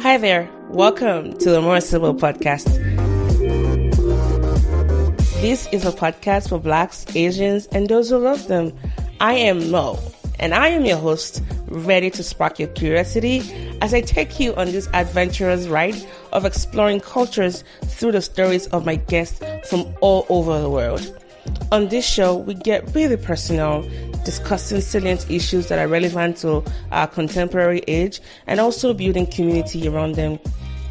Hi there, welcome to the More Sibyl Podcast. This is a podcast for Blacks, Asians, and those who love them. I am Mo, and I am your host, ready to spark your curiosity as I take you on this adventurous ride of exploring cultures through the stories of my guests from all over the world. On this show, we get really personal, discussing salient issues that are relevant to our contemporary age and also building community around them.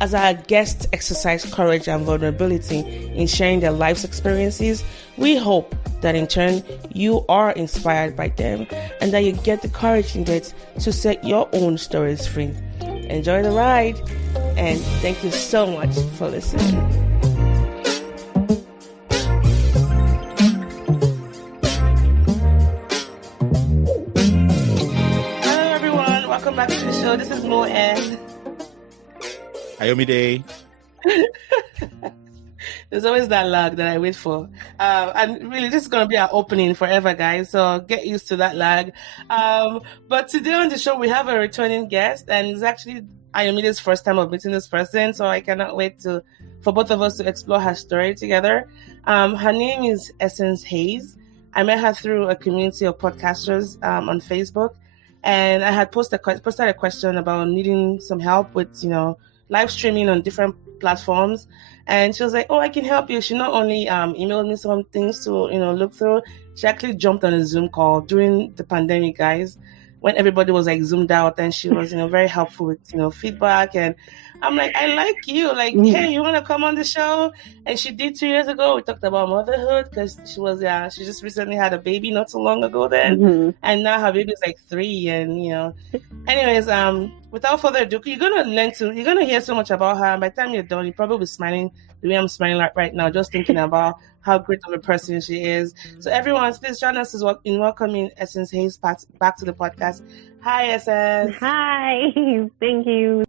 As our guests exercise courage and vulnerability in sharing their life's experiences, we hope that in turn you are inspired by them and that you get the courage needed to set your own stories free. Enjoy the ride, and thank you so much for listening. Back to the show. This is Mo and Ayomide. There's always that lag that I wait for. And really, this is going to be our opening forever, guys. So get used to that lag. But today on the show, we have a returning guest, and it's actually Ayomide's first time of meeting this person. So I cannot wait for both of us to explore her story together. Her name is Essence Hayes. I met her through a community of podcasters on Facebook. And I had posted a question about needing some help with, live streaming on different platforms. And she was like, oh, I can help you. She not only emailed me some things to, look through, she actually jumped on a Zoom call during the pandemic, guys, when everybody was like zoomed out. And she was, very helpful with, feedback. And I'm like, I like you. Like, hey, you want to come on the show? And she did 2 years ago. We talked about motherhood because she just recently had a baby not so long ago then. Mm-hmm. And now her baby's like 3. And, anyways, without further ado, you're going to hear so much about her. And by the time you're done, you'll probably be smiling the way I'm smiling right now, just thinking about how great of a person she is. So everyone, please join us in welcoming Essence Hayes back to the podcast. Hi, Essence. Hi. Thank you.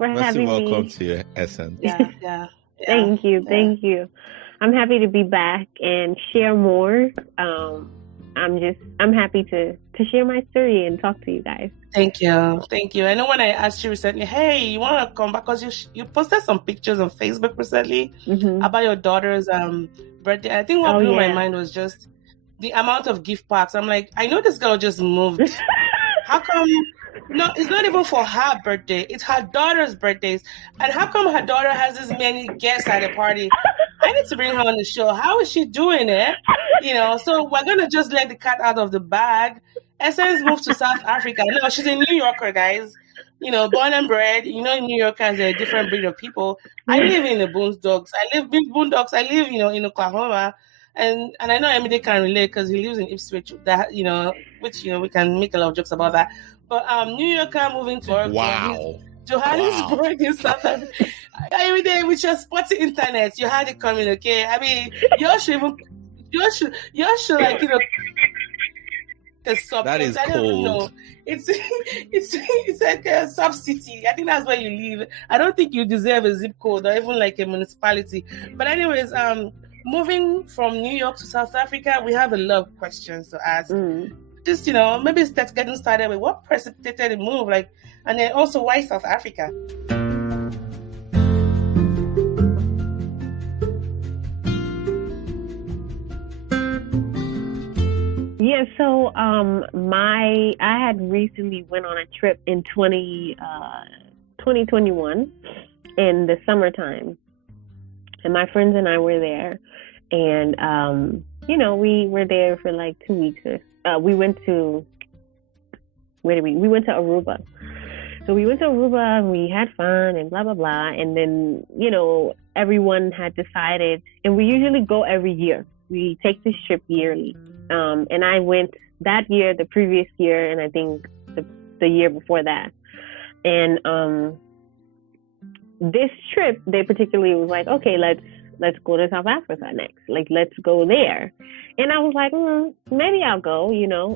Welcome to your Essence. Yeah. Thank you. I'm happy to be back and share more. I'm happy to share my story and talk to you guys. Thank you. I know when I asked you recently, hey, you want to come back? Because you posted some pictures on Facebook recently about your daughter's birthday. I think what blew my mind was just the amount of gift packs. I'm like, I know this girl just moved. How come? No, it's not even for her birthday. It's her daughter's birthdays. And how come her daughter has this many guests at the party? I need to bring her on the show. How is she doing it? So we're going to just let the cat out of the bag. Essence moved to South Africa. No, she's a New Yorker, guys. Born and bred. New Yorkers are a different breed of people. I live in the boondocks. I live, in Oklahoma. And I know Emily can relate because he lives in Ipswich. That which we can make a lot of jokes about that. But New Yorker moving to York. Wow. Johannesburg in South Africa. Every day with your spotty internet, you had it coming, okay? I mean, you should like, the sub. That is I don't cold. know. It's like a sub-city. I think that's where you live. I don't think you deserve a zip code or even like a municipality. But anyways, moving from New York to South Africa, we have a lot of questions to ask. Just, maybe start getting started with what precipitated the move, and then also why South Africa? Yeah, so I had recently went on a trip in 2021 in the summertime, and my friends and I were there, and we were there for like 2 weeks. We went to we went to Aruba. So we went to Aruba and we had fun and blah, blah, blah. And then, everyone had decided, and we usually go every year. We take this trip yearly. And I went that year, the previous year, and I think the year before that. And this trip, they particularly was like, okay, let's go to South Africa next. Like, let's go there. And I was like, maybe I'll go,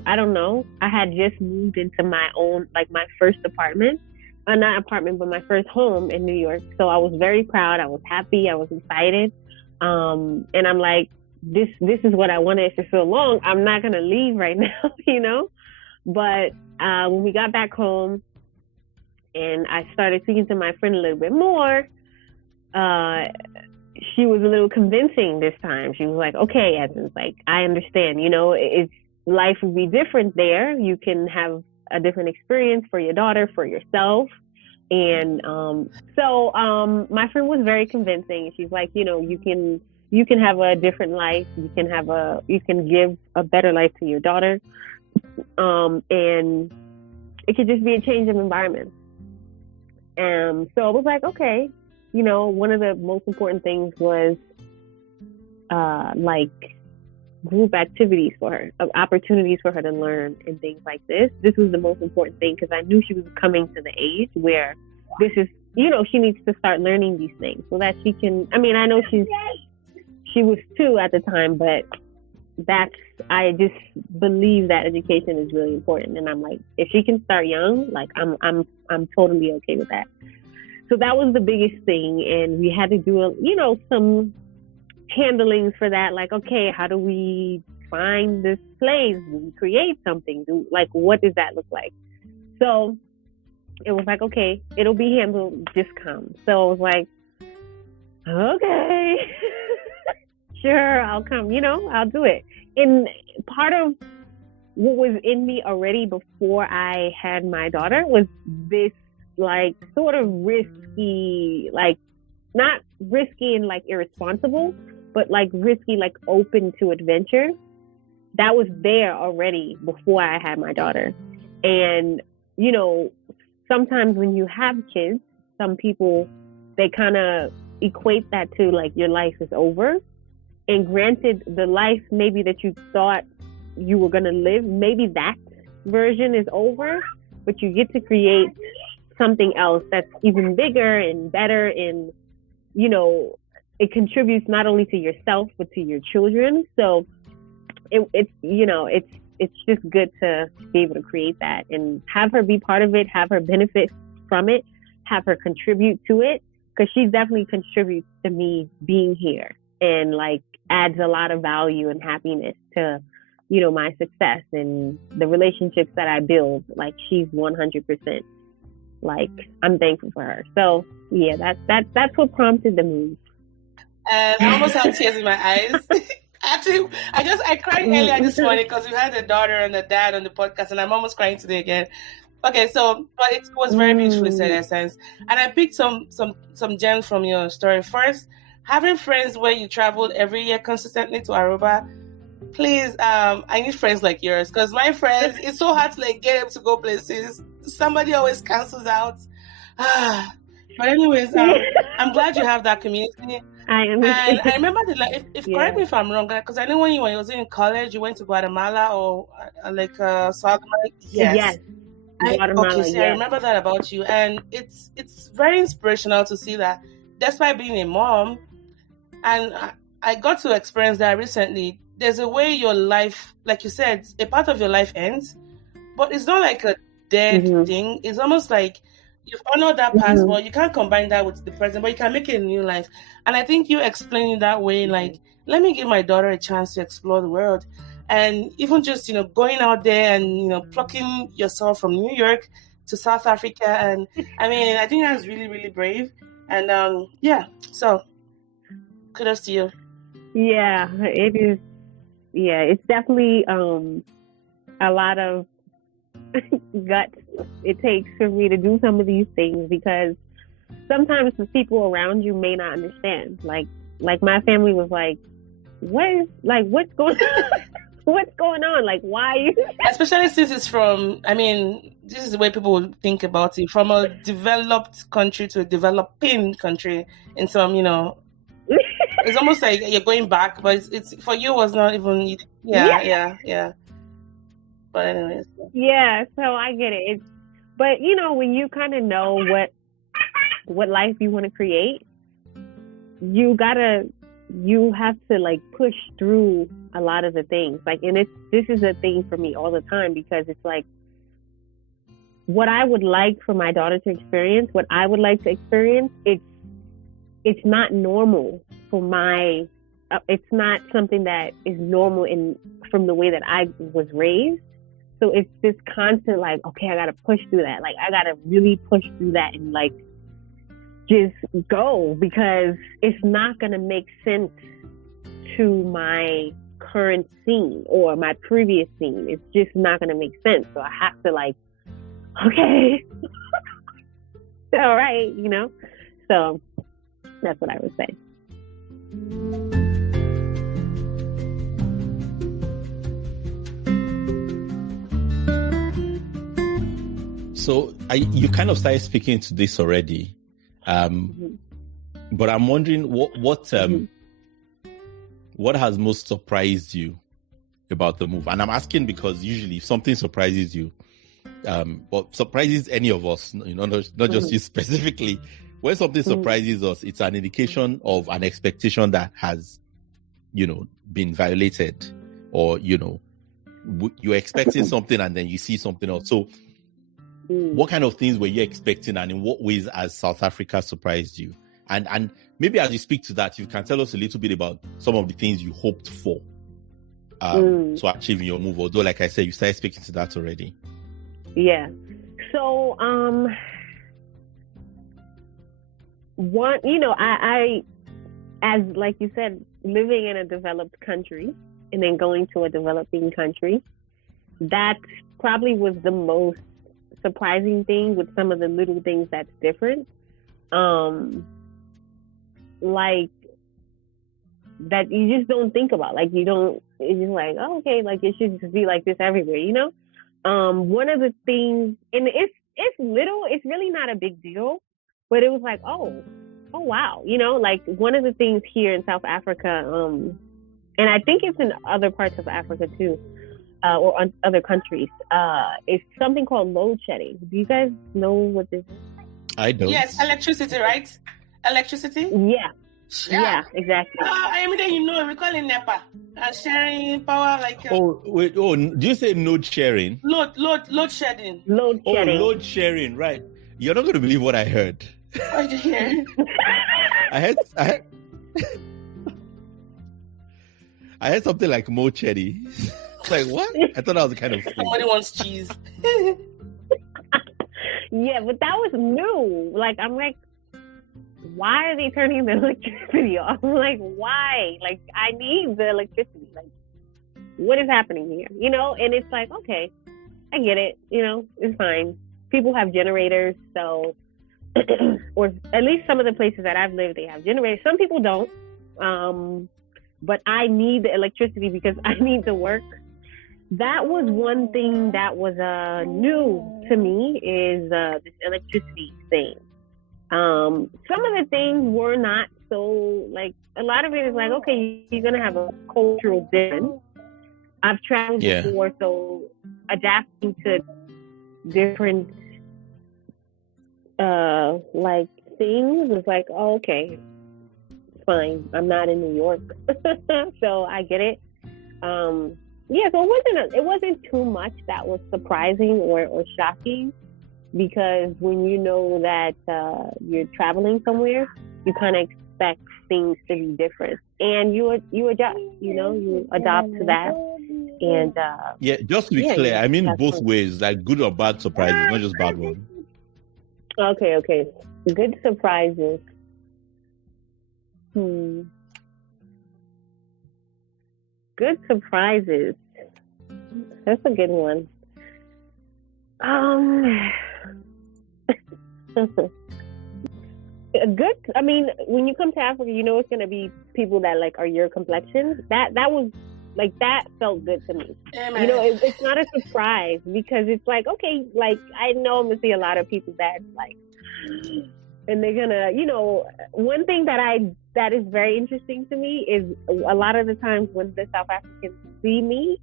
I don't know. I had just moved into my own, like my first apartment. Not apartment, but my first home in New York. So I was very proud. I was happy. I was excited. And I'm like, this is what I wanted for so long. I'm not going to leave right now, But when we got back home and I started speaking to my friend a little bit more, she was a little convincing this time. She was like, okay, Essence, like, I understand, life would be different there. You can have a different experience for your daughter, for yourself. And so my friend was very convincing. She's like, you can have a different life. You can give a better life to your daughter. And it could just be a change of environment. So I was like, okay, one of the most important things was like group activities for her, opportunities for her to learn and things like this. This was the most important thing because I knew she was coming to the age where this is, she needs to start learning these things so that she can, I know she was 2 at the time, but I just believe that education is really important. And I'm like, if she can start young, like I'm totally okay with that. So that was the biggest thing. And we had to do, some handlings for that. Like, okay, how do we find this place? Do we create something? What does that look like? So it was like, okay, it'll be handled, just come. So I was like, okay, sure, I'll come, I'll do it. And part of what was in me already before I had my daughter was this sort of risky, not risky and irresponsible, but risky, open to adventure. That was there already before I had my daughter. And, sometimes when you have kids, some people, they kind of equate that to your life is over. And granted, the life maybe that you thought you were going to live, maybe that version is over, but you get to create something else that's even bigger and better. And, it contributes not only to yourself, but to your children. So it's just good to be able to create that and have her be part of it, have her benefit from it, have her contribute to it. Because she definitely contributes to me being here and adds a lot of value and happiness to, my success and the relationships that I build. She's 100%. I'm thankful for her. So yeah, that's what prompted the move. And I almost had tears in my eyes. Actually, I cried earlier this morning because we had the daughter and the dad on the podcast, and I'm almost crying today again. Okay, but it was very beautifully said, Essence. And I picked some gems from your story. First, having friends where you traveled every year consistently to Aruba. Please, I need friends like yours, because my friends, it's so hard to get them to go places. Somebody always cancels out. But anyways, I'm glad you have that community. And I remember correct me if I'm wrong, because I know when you was in college, you went to Guatemala or South America. Yes. Guatemala, I remember that about you, and it's very inspirational to see that despite being a mom, and I got to experience that recently. There's a way your life, like you said, a part of your life ends, but it's not like a dead thing. It's almost like you've honored that past, but you can't combine that with the present, but you can make it a new life. And I think you explain it that way, let me give my daughter a chance to explore the world. And even just, going out there and, plucking yourself from New York to South Africa. And I think that's really, really brave. And so kudos to you. Yeah, it is. Yeah, it's definitely a lot of guts it takes for me to do some of these things, because sometimes the people around you may not understand. Like my family was like, what's going on? What's going on? Why? Especially since it's from, this is the way people will think about it, from a developed country to a developing country in some, it's almost like you're going back, but it's for you was not even, yeah. But anyways. Yeah, so I get it. But, when you kind of know what life you want to create, you have to push through a lot of the things. And this is a thing for me all the time, because it's what I would like for my daughter to experience, what I would like to experience, it's not normal for it's not something that is normal from the way that I was raised. So it's this constant like, okay, I gotta push through that. Like I gotta really push through that and like just go, because it's not gonna make sense to my current scene or my previous scene. It's just not gonna make sense. So I have to like, okay, all right, you know. So that's what I would say. So you kind of started speaking to this already, but I'm wondering what has most surprised you about the move? And I'm asking because usually if something surprises you, well, surprises any of us, you know, not just you specifically. When something surprises us, it's an indication of an expectation that has, you know, been violated, or, you know, you're expecting something and then you see something else. So what kind of things were you expecting, and in what ways has South Africa surprised you? And maybe as you speak to that, you can tell us a little bit about some of the things you hoped for to achieve your move. Although, like I said, you started speaking to that already. Yeah. So, one, you know, I, as like you said, living in a developed country and then going to a developing country, that probably was the most surprising thing, with some of the little things that's different. Like that you just don't think about. Like you don't, it's just like, oh, okay, like it should just be like this everywhere, you know? One of the things, and it's little, it's really not a big deal, but it was like, oh wow, you know, like one of the things here in South Africa, and I think it's in other parts of Africa too, or other countries, is something called load shedding. Do you guys know what this is? I don't. Yes, electricity, right? Electricity? Yeah, exactly. I mean, you know, we call it NEPA. Sharing power, like... do you say load sharing? Load shedding. Load shedding. Oh, load sharing, right. You're not going to believe what I heard. What did you hear? I heard something like Mo Chetty. Like, what? I thought that was the kind of thing. Somebody wants cheese. Yeah, but that was new. Like, I'm like, why are they turning the electricity off? I'm like, why? Like, I need the electricity. Like, what is happening here? You know? And it's like, okay, I get it. You know, it's fine. People have generators, so, or at least some of the places that I've lived, they have generators. Some people don't. But I need the electricity because I need to work. That was one thing that was new to me, is this electricity thing. Some of the things were not so, like, a lot of it is like, okay, you're going to have a cultural difference. I've traveled before, so adapting to different, like, things is like, oh, okay, fine. I'm not in New York, so I get it. Yeah, so it wasn't too much that was surprising or shocking, because when you know that you're traveling somewhere, you kind of expect things to be different, and you adjust. You know, you adopt to that. And yeah, just to be clear, I mean both ways, like good or bad surprises, not just bad ones. Okay, good surprises. Good surprises. That's a good one. Good. I mean, when you come to Africa, you know it's gonna be people that like are your complexion. That was like, that felt good to me. Amen. You know, it's not a surprise, because it's like, okay, like I know I'm gonna see a lot of people that like, and they're gonna, you know, one thing that is very interesting to me is a lot of the times when the South Africans see me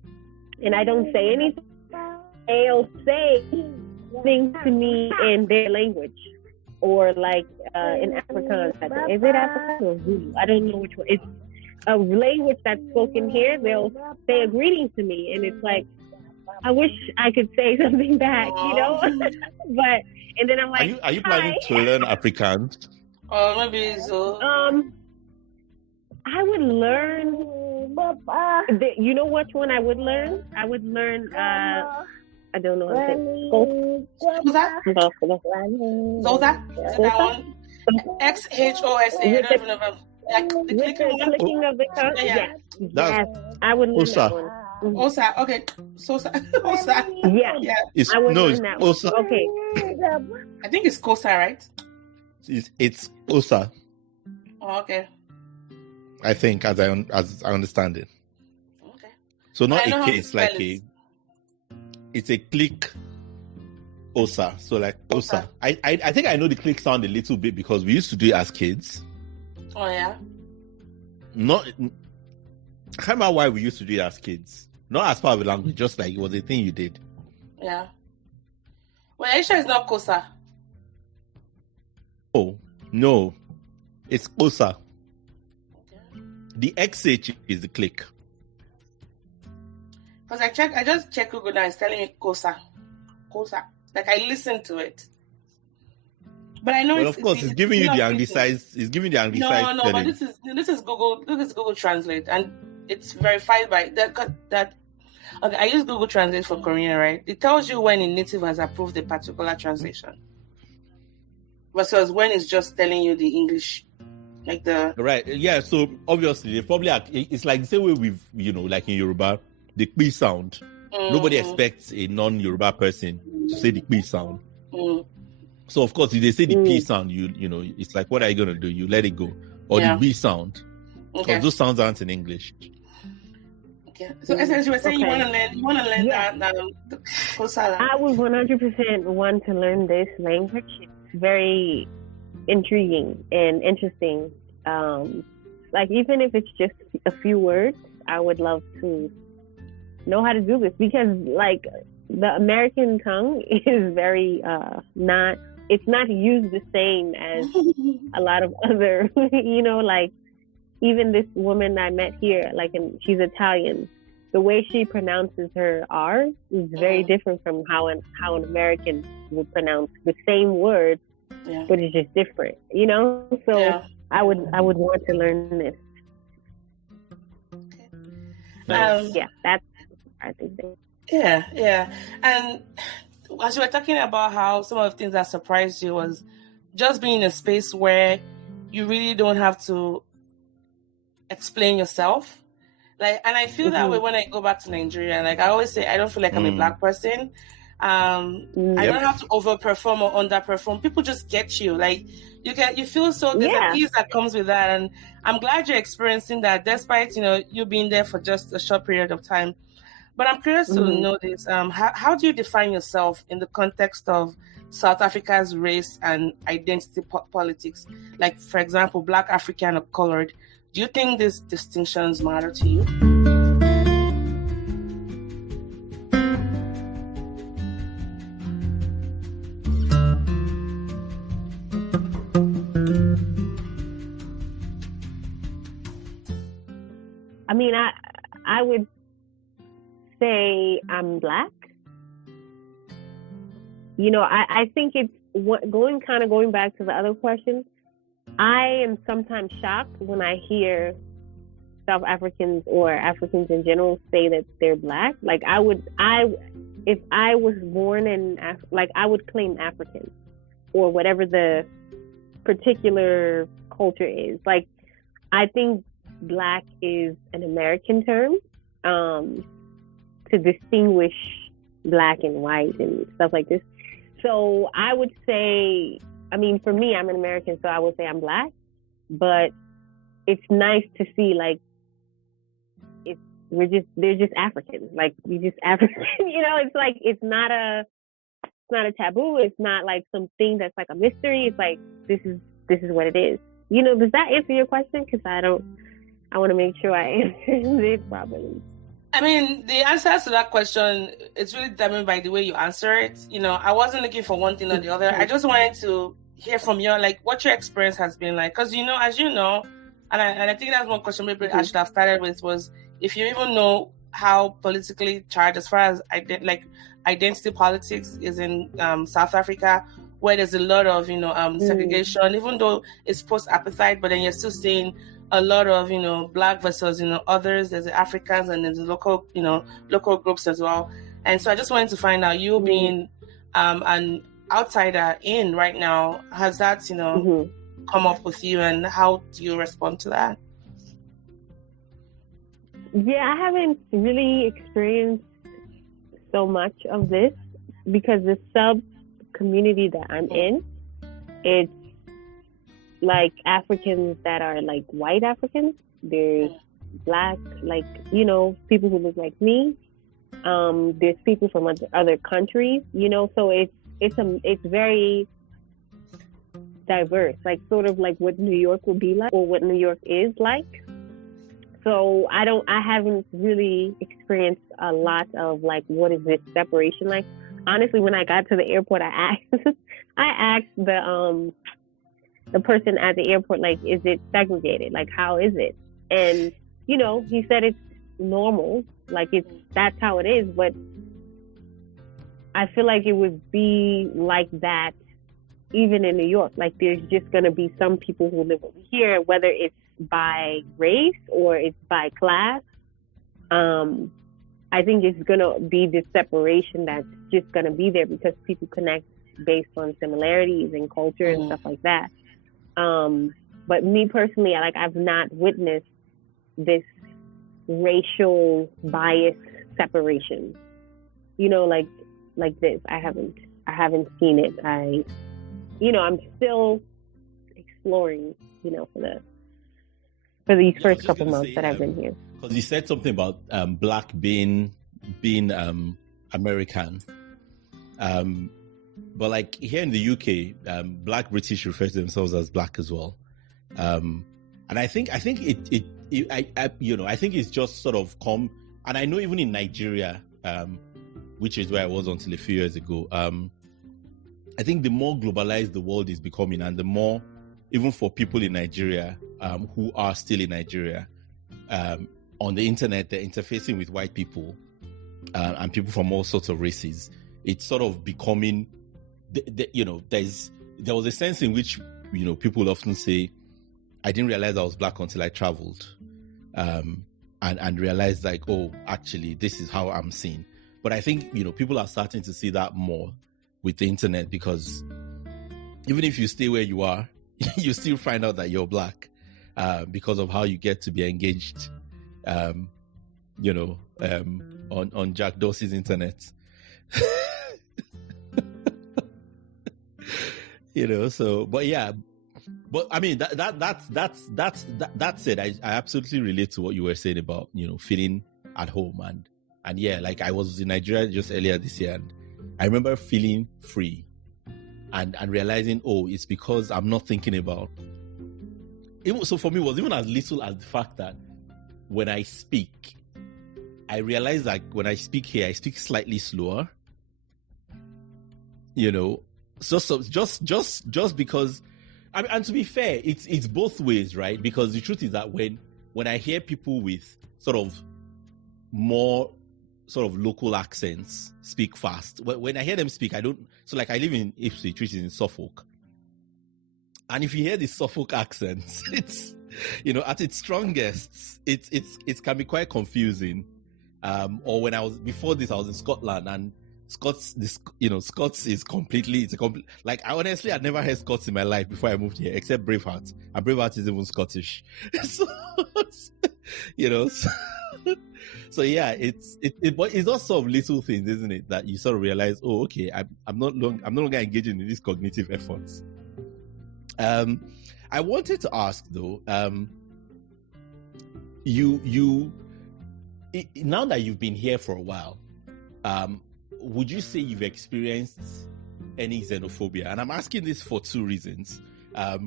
and I don't say anything, they'll say things to me in their language, or like in Afrikaans. Is it Afrikaans or Zulu? I don't know which one. It's a language that's spoken here. They'll say a greeting to me, and it's like, I wish I could say something back, you know. But and then I'm like, are you planning to learn Afrikaans? Oh, maybe so. I would learn. You know which one I would learn? I would learn I don't know how to say. Zosa? Zosa? Is that one? XHOSA. I don't even know. Like the clicking of the tongue. Yeah. Yes. I would learn that one. Osa. Okay. Sosa. Osa. Yeah. It's I would no, learn it's that one. Osa. Okay. I think it's Kosa, right? It's Osa. Oh, okay. I think, as I understand it. Okay. So not I a case, like a. It's a click. Osa. So like Osa. I think I know the click sound a little bit because we used to do it as kids. Oh yeah. Not. I can't remember why we used to do it as kids. Not as part of the language, just like it was a thing you did. Yeah. Well, Aisha is not Kosa. Oh no, it's Osa. Okay. The XH is the click. Because I just checked Google now. It's telling me Kosa. Like I listened to it. But I know of course, it's giving you the anglicized. It's giving the anglicized. No, but this is Google. This is Google Translate, and it's verified by that. Okay, I use Google Translate for Korean, right? It tells you when a native has approved a particular translation, versus when it's just telling you the English, like the right. Yeah. So obviously, they probably it's like the same way with like in Yoruba, the P sound. Nobody expects a non-Yoruba person to say the P sound. So of course, if they say the P sound, you know, it's like, what are you gonna do? You let it go, or the B sound, because those sounds aren't in English. Okay. So essentially, we're saying you want to learn that Kosa. I would 100% want to learn this language. It's very intriguing and interesting. Like even if it's just a few words, I would love to know how to do this, because like the American tongue is very it's not used the same as a lot of other, like even this woman I met here, she's Italian. The way she pronounces her R is very different from how an American would pronounce the same word, but it's just different, So I would want to learn this. That's I think. Yeah. And as you were talking about how some of the things that surprised you was just being in a space where you really don't have to explain yourself. And I feel that way when I go back to Nigeria. Like I always say, I don't feel like I'm a black person. I don't have to overperform or underperform. People just get you. Like you feel so there's an ease that comes with that. And I'm glad you're experiencing that, despite you being there for just a short period of time. But I'm curious to know this. How do you define yourself in the context of South Africa's race and identity politics? Like, for example, Black, African, or colored. Do you think these distinctions matter to you? I mean, I would say I'm Black. I think it's going back to the other question. I am sometimes shocked when I hear South Africans or Africans in general say that they're Black. Like if I was born in, I would claim African or whatever the particular culture is. Like, I think Black is an American term to distinguish Black and white and stuff like this. So I would say, I mean, for me, I'm an American, so I would say I'm Black. But it's nice to see, like, they're just African. Like, we just African. It's like it's not a taboo. It's not like something that's like a mystery. It's like this is what it is. Does that answer your question? Because I want to make sure I answered it properly. I mean, the answer to that question is really determined by the way you answer it. I wasn't looking for one thing or the other. I just wanted to hear from you, like, what your experience has been like. Because, as you know, and I think that's one question maybe I should have started with was if you even know how politically charged as far as identity politics is in South Africa, where there's a lot of, segregation, even though it's post-apartheid, but then you're still seeing a lot of, Black versus, others. There's the Africans and there's the local groups as well. And so I just wanted to find out, you being an outsider in right now, has that, come up with you, and how do you respond to that? Yeah, I haven't really experienced so much of this because the sub community that I'm in, it's like Africans that are like white Africans. There's black, like, people who look like me. There's people from other countries, so it's very diverse, like sort of like what New York would be like or what New York is like. So I haven't really experienced a lot of like, what is this separation like? Honestly, when I got to the airport, I asked the person at the airport, like, is it segregated? Like, how is it? And, he said it's normal. Like, that's how it is. But I feel like it would be like that even in New York. Like, there's just going to be some people who live over here, whether it's by race or it's by class. I think it's going to be this separation that's just going to be there because people connect based on similarities and culture and stuff like that. But me personally, I've not witnessed this racial bias separation, like this. I haven't seen it. I'm still exploring, for these first couple months that I've been here. Because you said something about black being American, but like here in the UK, black British refer to themselves as black as well, and I think I think it's just sort of come, and I know even in Nigeria, which is where I was until a few years ago, I think the more globalized the world is becoming, and the more, even for people in Nigeria who are still in Nigeria, on the internet, they're interfacing with white people and people from all sorts of races. It's sort of becoming, there was a sense in which, people often say, I didn't realize I was black until I traveled, and realized like, oh, actually, this is how I'm seen. But I think, people are starting to see that more with the internet, because even if you stay where you are, you still find out that you're black because of how you get to be engaged, on Jack Dorsey's internet. So, but yeah, but I mean, that's it. I absolutely relate to what you were saying about, feeling at home, and yeah, like I was in Nigeria just earlier this year, and I remember feeling free and realizing, oh, it's because I'm not thinking about it. So for me, it was even as little as the fact that when I speak, I realize that when I speak here, I speak slightly slower, so just because, and to be fair, it's both ways, right? Because the truth is that when I hear people with sort of more sort of local accents speak fast, when I hear them speak, I don't. So like I live in Ipswich, which is in Suffolk, and if you hear the Suffolk accents, it's at its strongest, it can be quite confusing. Or when before this, I was in Scotland, and Scots is completely, like I honestly had never heard Scots in my life before I moved here, except Braveheart, and Braveheart is even Scottish. So yeah, it's also of little things, isn't it, that you sort of realize, oh, okay, I'm no longer engaging in these cognitive efforts. I wanted to ask though, now that you've been here for a while, would you say you've experienced any xenophobia? And I'm asking this for two reasons. So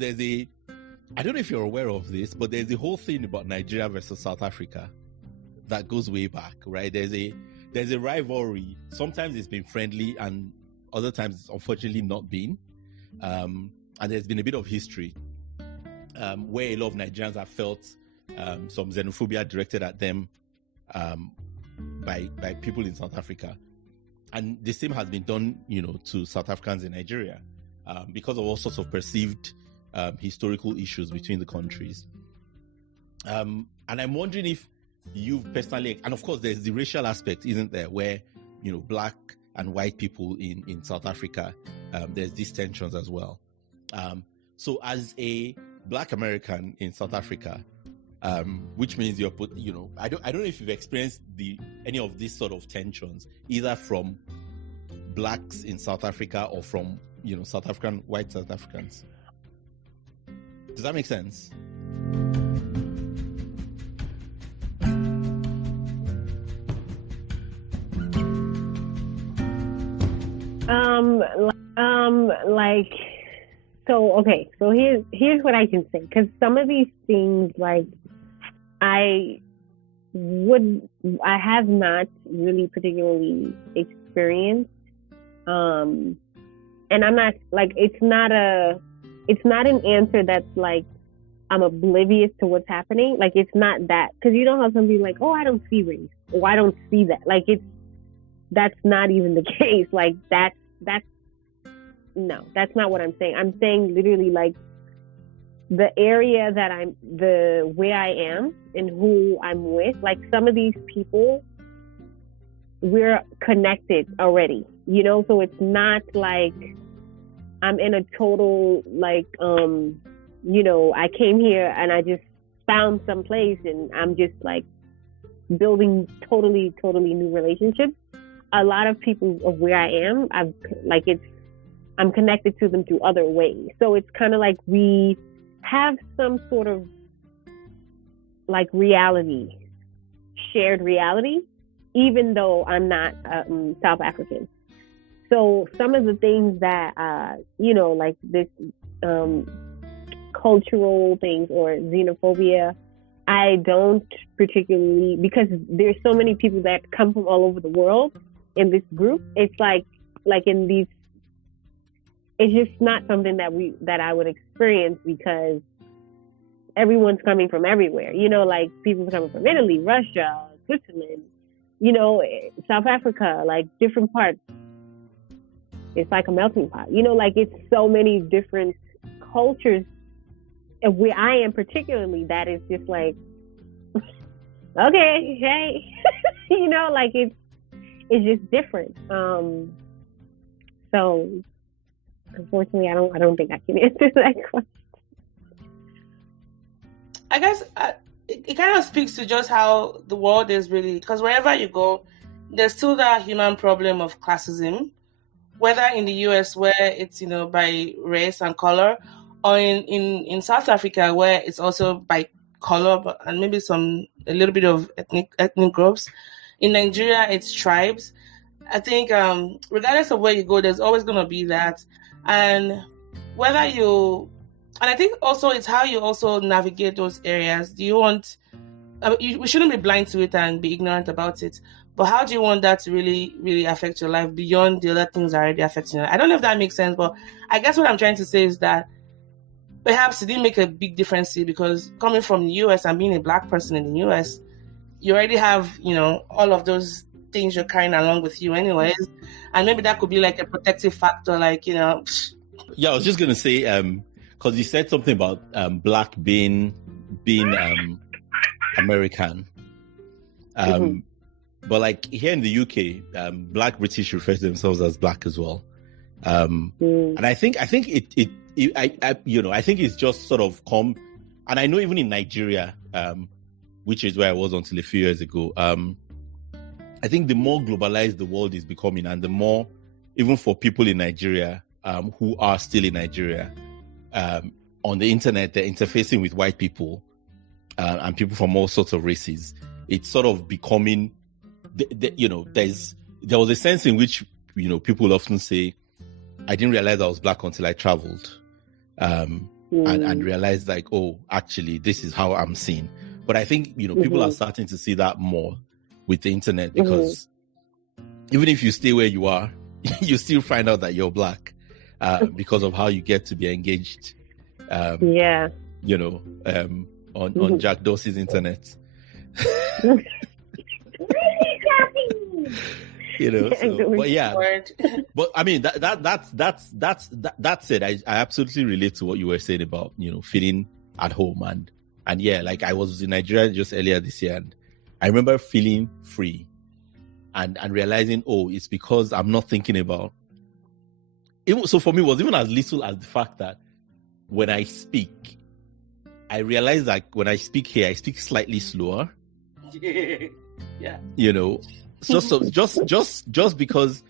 I don't know if you're aware of this, but there's the whole thing about Nigeria versus South Africa that goes way back, right? There's a rivalry. Sometimes it's been friendly, and other times it's unfortunately not been. And there's been a bit of history where a lot of Nigerians have felt some xenophobia directed at them by people in South Africa. And the same has been done, to South Africans in Nigeria because of all sorts of perceived historical issues between the countries. And I'm wondering if you've personally, and of course there's the racial aspect, isn't there, where, you know, black and white people in South Africa, there's these tensions as well. So as a Black American in South Africa, which means you're put, you know, I don't know if you've experienced any of these sort of tensions, either from blacks in South Africa or from, you know, white South Africans. Does that make sense? So here's what I can say, because some of these things, like, I have not really particularly experienced, and I'm not, like, it's not an answer that's like I'm oblivious to what's happening. Like, it's not that, because you know how some people like, oh, I don't see race, or I don't see that. Like, that's not even the case. Like, no, that's not what I'm saying. I'm saying literally, like, the area that where I am and who I'm with, like, some of these people, we're connected already, you know? So it's not like I'm in a total, like, you know, I came here and I just found some place and I'm just, like, building totally new relationships. A lot of people of where I am, I'm connected to them through other ways. So it's kind of like we have some sort of, like, reality, shared reality, even though I'm not South African. So some of the things that, you know, like this cultural things or xenophobia, I don't particularly, because there's so many people that come from all over the world in this group. It's like in these, it's just not something that I would experience, because everyone's coming from everywhere. You know, like, people coming from Italy, Russia, Switzerland, you know, South Africa, like, different parts. It's like a melting pot. You know, like, it's so many different cultures. And where I am particularly, that is just like, okay, hey, you know, like, it's just different. So unfortunately, I don't think I can answer that question. I guess it kind of speaks to just how the world is really, because wherever you go, there's still that human problem of classism, whether in the US where it's, you know, by race and color, or in South Africa where it's also by color and maybe a little bit of ethnic groups. In Nigeria, it's tribes. I think regardless of where you go, there's always going to be that. And I think also it's how you also navigate those areas. Do you want, we shouldn't be blind to it and be ignorant about it, but how do you want that to really, really affect your life beyond the other things already affecting you? I don't know if that makes sense, but I guess what I'm trying to say is that perhaps it didn't make a big difference to you, because coming from the US and being a Black person in the US, you already have, you know, all of those things you're carrying along with you anyways. And maybe that could be like a protective factor, like, you know. Yeah, I was just going to say, because you said something about Black being American. But like here in the UK, Black British refer to themselves as Black as well. And I think it I think it's just sort of come, and I know even in Nigeria, which is where I was until a few years ago, I think the more globalized the world is becoming, and the more, even for people in Nigeria who are still in Nigeria, on the internet, they're interfacing with white people and people from all sorts of races. It's sort of becoming, you know, there was a sense in which, you know, people often say, I didn't realize I was Black until I traveled, and realized, like, oh, actually, this is how I'm seen. But I think, you know, people are starting to see that more with the internet, because even if you stay where you are, you still find out that you're Black because of how you get to be engaged. You know, on Jack Dorsey's internet. You know, so, but yeah, but I mean that's it. I absolutely relate to what you were saying about, you know, feeling at home, and yeah, like I was in Nigeria just earlier this year, and I remember feeling free and realizing, oh, it's because I'm not thinking about it. So for me, it was even as little as the fact that when I speak, I realize that when I speak here, I speak slightly slower. Yeah. You know, so just because,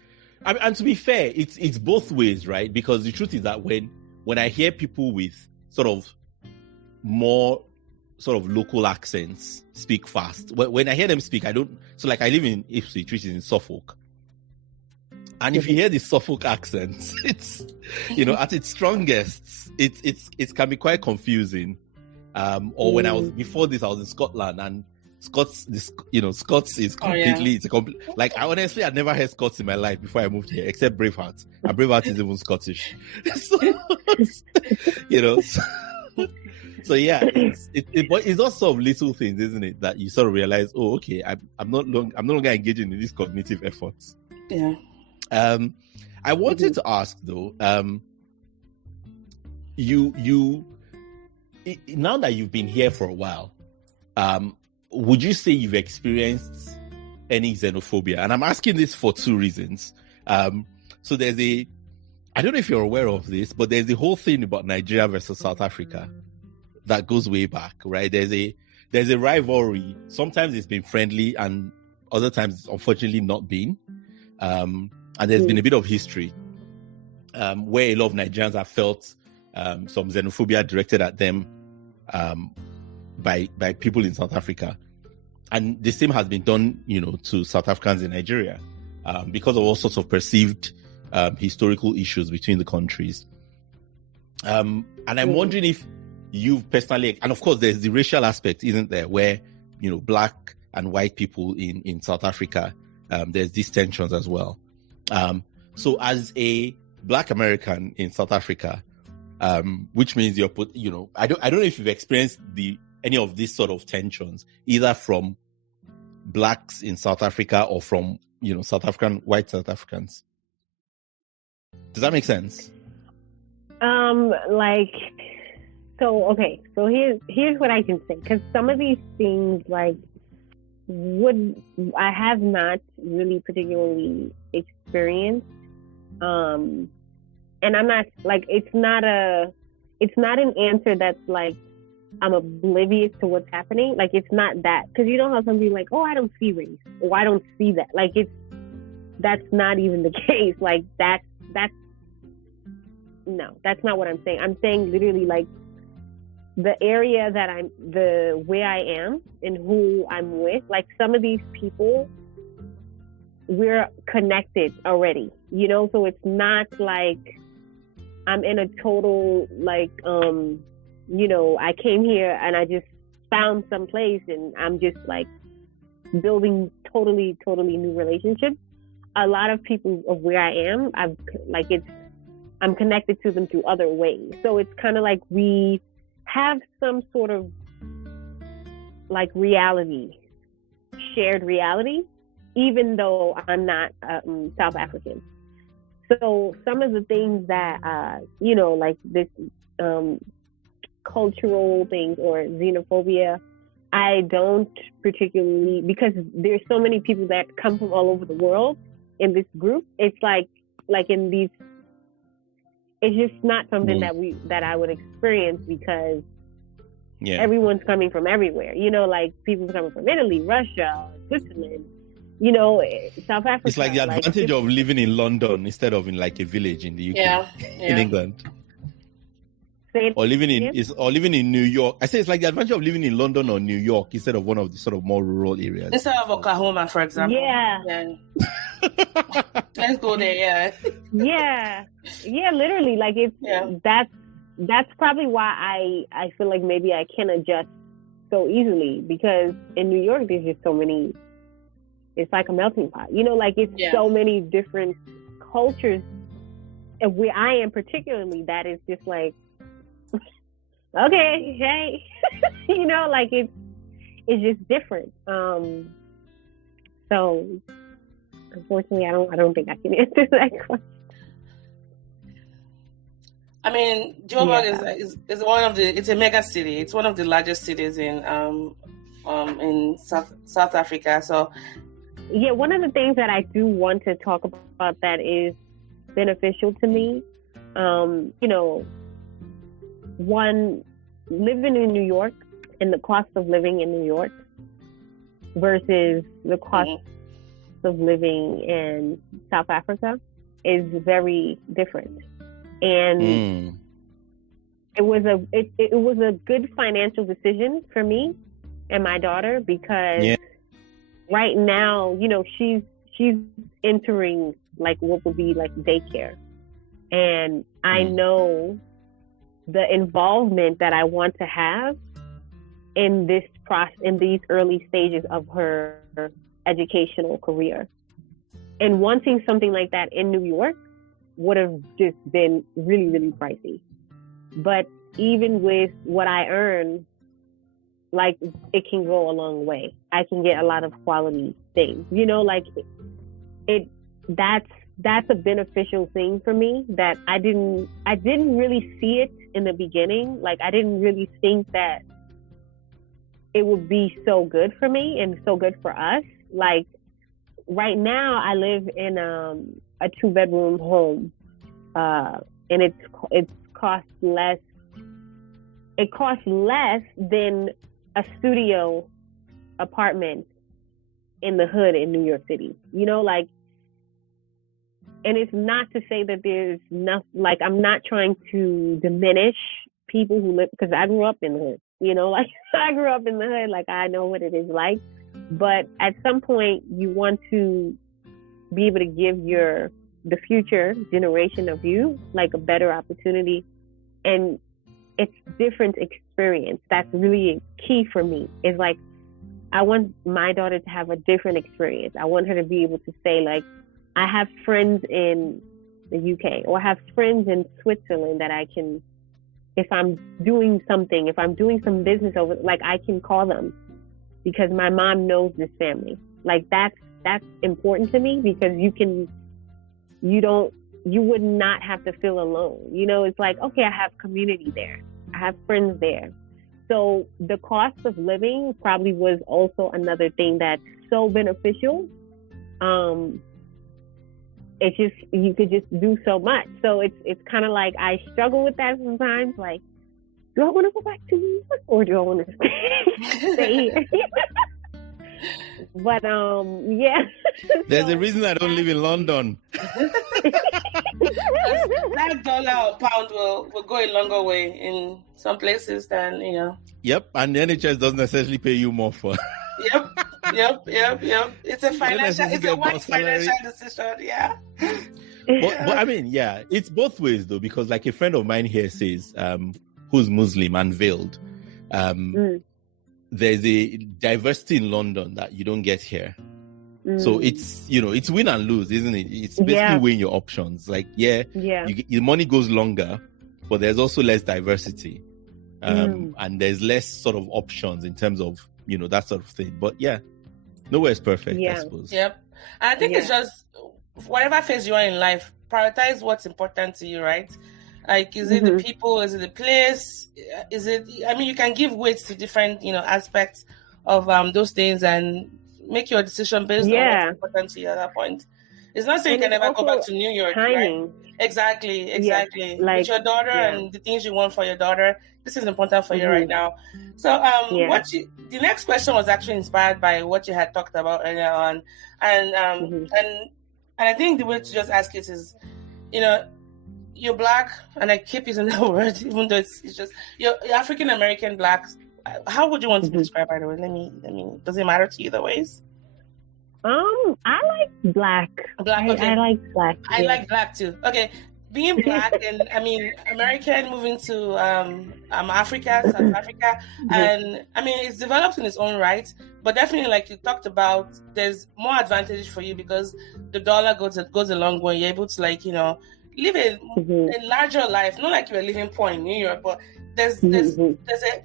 and to be fair, it's both ways, right? Because the truth is that when I hear people with sort of more sort of local accents speak fast, when I hear them speak, I don't. So like I live in Ipswich, which is in Suffolk. And if you hear the Suffolk accent, it's, you know, at its strongest, it can be quite confusing. Or when I was before this, I was in Scotland, and Scots is completely, it's a complete, like I honestly had never heard Scots in my life before I moved here, except Braveheart, and Braveheart is even Scottish. So, you know, so yeah, it's also sort of little things, isn't it, that you sort of realize, oh, okay, I'm no longer engaging in these cognitive efforts. Yeah. I wanted to ask though, you now that you've been here for a while, would you say you've experienced any xenophobia? And I'm asking this for two reasons. So I don't know if you're aware of this, but there's the whole thing about Nigeria versus South Africa that goes way back, right? There's a rivalry. Sometimes it's been friendly, and other times it's unfortunately not been. And there's been a bit of history where a lot of Nigerians have felt some xenophobia directed at them by people in South Africa. And the same has been done, you know, to South Africans in Nigeria because of all sorts of perceived historical issues between the countries. And I'm wondering if you've personally, and of course there's the racial aspect, isn't there, where, you know, black and white people in South Africa, there's these tensions as well. So as a Black American in South Africa, which means you're put, you know, I don't know if you've experienced any of these sort of tensions, either from blacks in South Africa or from, you know, white South Africans. Does that make sense? So here's what I can say, because some of these things, like, I have not really particularly experienced, and I'm not, like, it's not an answer that's like I'm oblivious to what's happening. Like, it's not that, because you know how some people like, oh, I don't see race, or I don't see that. Like, that's not even the case. Like, that's not what I'm saying. I'm saying literally, like, the area that where I am and who I'm with, like, some of these people, we're connected already, you know? So it's not like I'm in a total, like, you know, I came here and I just found some place and I'm just, like, building totally new relationships. A lot of people of where I am, I'm connected to them through other ways. So it's kind of like we have some sort of, like, shared reality, even though I'm not South African. So some of the things that, you know, like this cultural things or xenophobia, I don't particularly, because there's so many people that come from all over the world in this group. It's like in these, it's just not something that I would experience, because everyone's coming from everywhere. You know, like, people coming from Italy, Russia, Switzerland, you know, South Africa. It's like the advantage of living in London instead of in, like, a village in the UK, in England. Or living in New York. I say it's like the advantage of living in London or New York instead of one of the sort of more rural areas. Instead of Oklahoma, for example. Yeah. Let's go there. Yeah, literally, like, that's probably why I feel like maybe I can adjust so easily, because in New York there's just so many, it's like a melting pot, you know, like, it's so many different cultures, and where I am particularly, that is just like, okay, hey, you know, like, it's just different. So unfortunately, I don't think I can answer that question. I mean, Joburg is one of it's a mega city. It's one of the largest cities in in South Africa. So yeah, one of the things that I do want to talk about that is beneficial to me, one, living in New York and the cost of living in New York versus the cost of living in South Africa is very different. And it was a good financial decision for me and my daughter, because right now, she's entering like what would be like daycare. And I know the involvement that I want to have in this process, in these early stages of her educational career. And wanting something like that in New York would have just been really, really pricey. But even with what I earn, like, it can go a long way. I can get a lot of quality things, that's a beneficial thing for me that I didn't really see it in the beginning. Like, I didn't really think that it would be so good for me and so good for us. Like, right now I live in a 2-bedroom home, and it costs less. It costs less than a studio apartment in the hood in New York City. And it's not to say that there's nothing, like, I'm not trying to diminish people who live, because I grew up in the hood, I grew up in the hood, like, I know what it is like. But at some point, you want to be able to give the future generation of you, like, a better opportunity. And it's different experience. That's really key for me. It's like, I want my daughter to have a different experience. I want her to be able to say, like, I have friends in the UK, or I have friends in Switzerland that I can, if I'm doing some business over, like, I can call them because my mom knows this family. Like, that's important to me, because you would not have to feel alone. It's like, okay, I have community there. I have friends there. So the cost of living probably was also another thing that's so beneficial. It's just, you could just do so much. So it's kind of like, I struggle with that sometimes. Like, do I want to go back to New York, or do I want to stay here? But yeah. There's a reason I don't live in London. That dollar or pound will go a longer way in some places than, Yep, and the NHS doesn't necessarily pay you more for. Yep. It's a wise financial decision, yeah. But I mean, yeah, it's both ways though, because like a friend of mine here says, who's Muslim and veiled, there's a diversity in London that you don't get here. So it's, it's win and lose, isn't it? It's basically weighing your options. Like, your money goes longer, but there's also less diversity. And there's less sort of options in terms of, that sort of thing. But yeah, nowhere is perfect, I suppose. Yep. And I think it's just, whatever phase you are in life, prioritize what's important to you, right? Like, is it the people? Is it the place? You can give weight to different, aspects of those things and make your decision based on what's important to you at that point. It's not saying you can never go back to New York, timing. Right? Exactly. Yeah, like, with your daughter and the things you want for your daughter, this is important for you right now. So, the next question was actually inspired by what you had talked about earlier on, and I think the way to just ask it is, you're Black, and I keep using that word, even though it's just you're African American Black. How would you want to be described, by the way? Let me. Does it matter to you the ways? I like Black. Black. Okay. I like Black. I like Black too. Okay, being Black and American, moving to Africa, South Africa, and it's developed in its own right. But definitely, like you talked about, there's more advantage for you because the dollar goes a long way. You're able to live a larger life. Not like you're living poor in New York, but there's a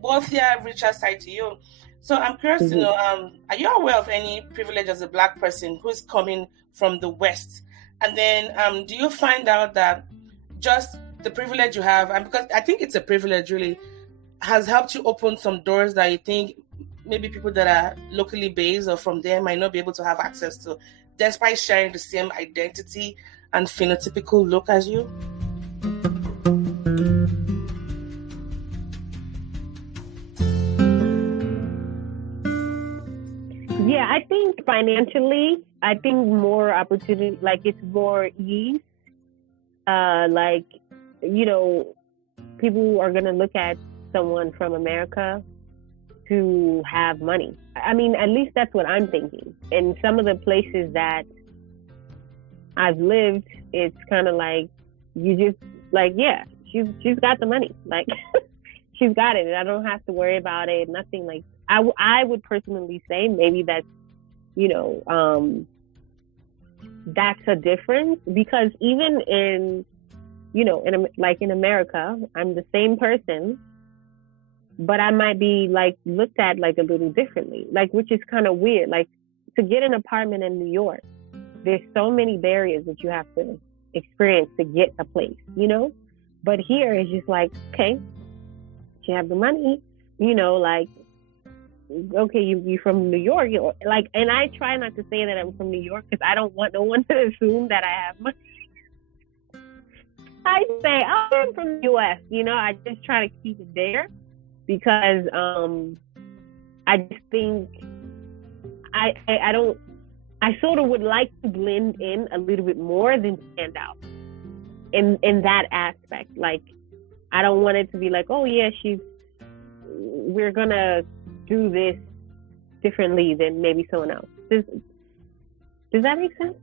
wealthier, richer side to you. So I'm curious to know, are you aware of any privilege as a Black person who's coming from the West? And then do you find out that just the privilege you have, and because I think it's a privilege really, has helped you open some doors that you think maybe people that are locally based or from there might not be able to have access to, despite sharing the same identity and phenotypical look as you? Yeah, I think financially, I think more opportunity, like it's more ease. Like, you know, people are going to look at someone from America to have money. I mean, at least that's what I'm thinking. In some of the places that I've lived, it's kind of like, you just like, yeah, she's got the money. Like, she's got it. And I don't have to worry about it. Nothing like, I would personally say maybe that's, you know, that's a difference, because even in, you know, in America, I'm the same person, but I might be like looked at like a little differently, like, which is kind of weird. Like, to get an apartment in New York, there's so many barriers that you have to experience to get a place, you know? But here it's just like, okay, you have the money, you know, like, okay, you from New York, like, and I try not to say that I'm from New York because I don't want no one to assume that I have money. I say, oh, I'm from the U.S., you know, I just try to keep it there because I just think I sort of would like to blend in a little bit more than stand out in that aspect. Like, I don't want it to be like, oh yeah, we're gonna do this differently than maybe someone else. Does that make sense?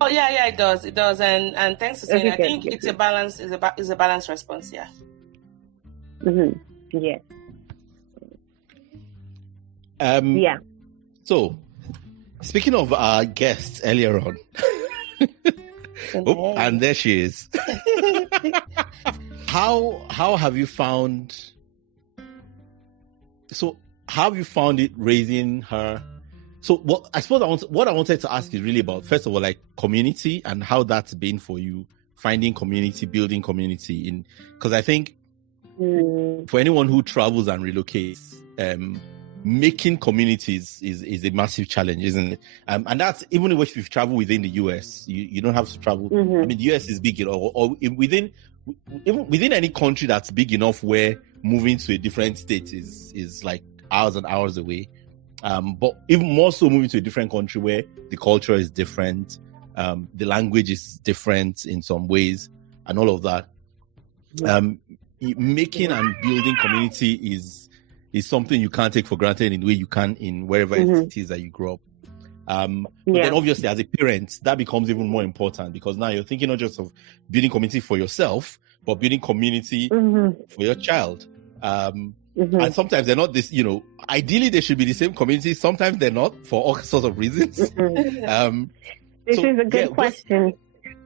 Oh yeah, it does. And thanks for saying that. I think it's a balance. Is a balanced response. Yeah. Mm-hmm. Yeah. Yeah. So, speaking of our guests earlier on, oh, and there she is. How have you found? So, how have you found it raising her? So, what I wanted to ask is really about, first of all, like community and how that's been for you, finding community, building community. Because I think for anyone who travels and relocates, making communities is a massive challenge, isn't it? And that's even if you've traveled within the US, you don't have to travel. I mean, the US is big, or within any country that's big enough where moving to a different state is like hours and hours away. But even more so moving to a different country where the culture is different, the language is different in some ways, and all of that. Making and building community is something you can't take for granted in the way you can in wherever it is that you grow up. But then obviously as a parent, that becomes even more important, because now you're thinking not just of building community for yourself, but building community for your child. And sometimes they're not this, you know, ideally they should be the same community. Sometimes they're not, for all sorts of reasons. This is a good question.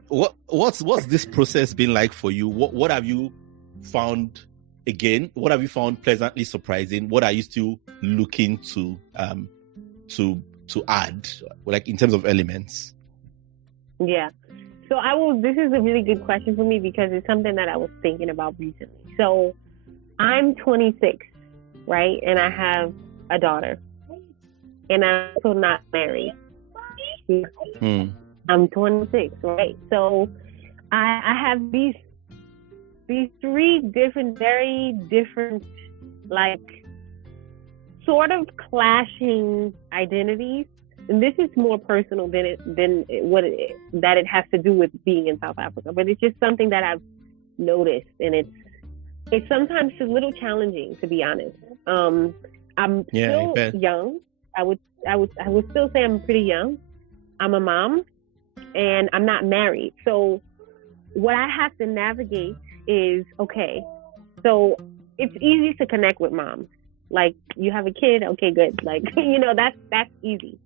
What's this process been like for you? What have you found? Again, what have you found pleasantly surprising? What are you still looking to add, like in terms of elements? Yeah. So this is a really good question for me, because it's something that I was thinking about recently. So I'm 26, right? And I have a daughter. And I'm also not married. I'm 26, right? So I have these three different, very different, like, sort of clashing identities. And this is more personal than it has to do with being in South Africa. But it's just something that I've noticed, and it's sometimes a little challenging, to be honest. I'm still young. I would still say I'm pretty young. I'm a mom, and I'm not married. So what I have to navigate is, okay, so it's easy to connect with moms. Like, you have a kid, okay, good. Like, you know, that's easy.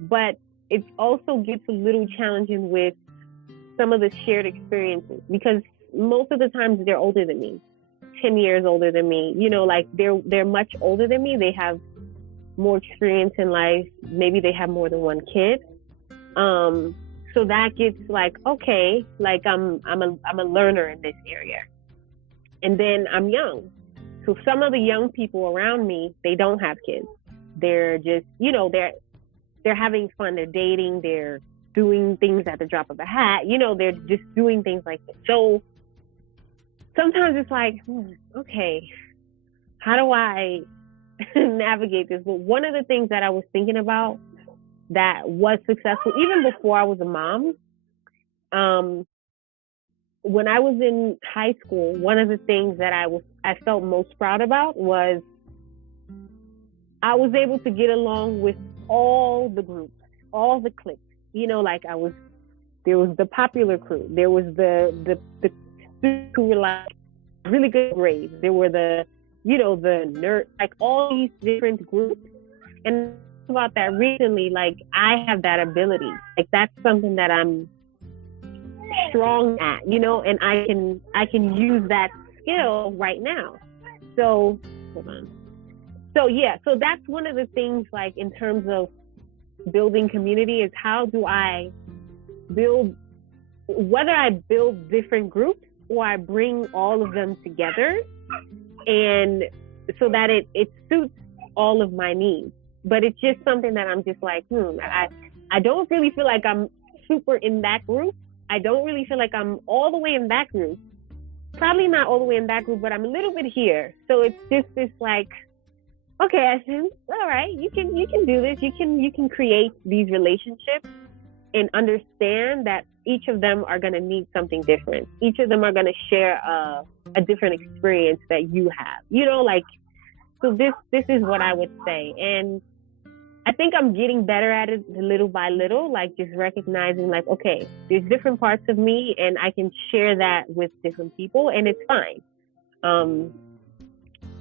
But it also gets a little challenging with some of the shared experiences, because most of the times they're older than me, 10 years older than me. You know, like, they're much older than me. They have more experience in life. Maybe they have more than one kid. So that gets like, okay, like I'm a learner in this area. And then I'm young. So some of the young people around me, they don't have kids. They're just, they're having fun. They're dating. They're doing things at the drop of a hat. They're just doing things like that. So sometimes it's like, okay, how do I navigate this? But one of the things that I was thinking about that was successful, even before I was a mom, when I was in high school, one of the things that I felt most proud about was I was able to get along with all the groups, all the cliques. There was the popular crew. There was the students who were like really good grades. There were the nerd, like all these different groups. And about that recently, like I have that ability. Like that's something that I'm strong at, and I can use that skill right now. So hold on. So yeah, so that's one of the things, like in terms of building community, is how do I build, whether I build different groups or I bring all of them together, and so that it suits all of my needs. But it's just something that I'm just like, I don't really feel like I'm super in that group. I don't really feel like I'm all the way in that group. Probably not all the way in that group, but I'm a little bit here. So it's just this like, okay, Essence, all right, you can do this. You can create these relationships and understand that each of them are going to need something different. Each of them are going to share a different experience that you have. So this is what I would say. And I think I'm getting better at it little by little, like just recognizing like, okay, there's different parts of me and I can share that with different people and it's fine.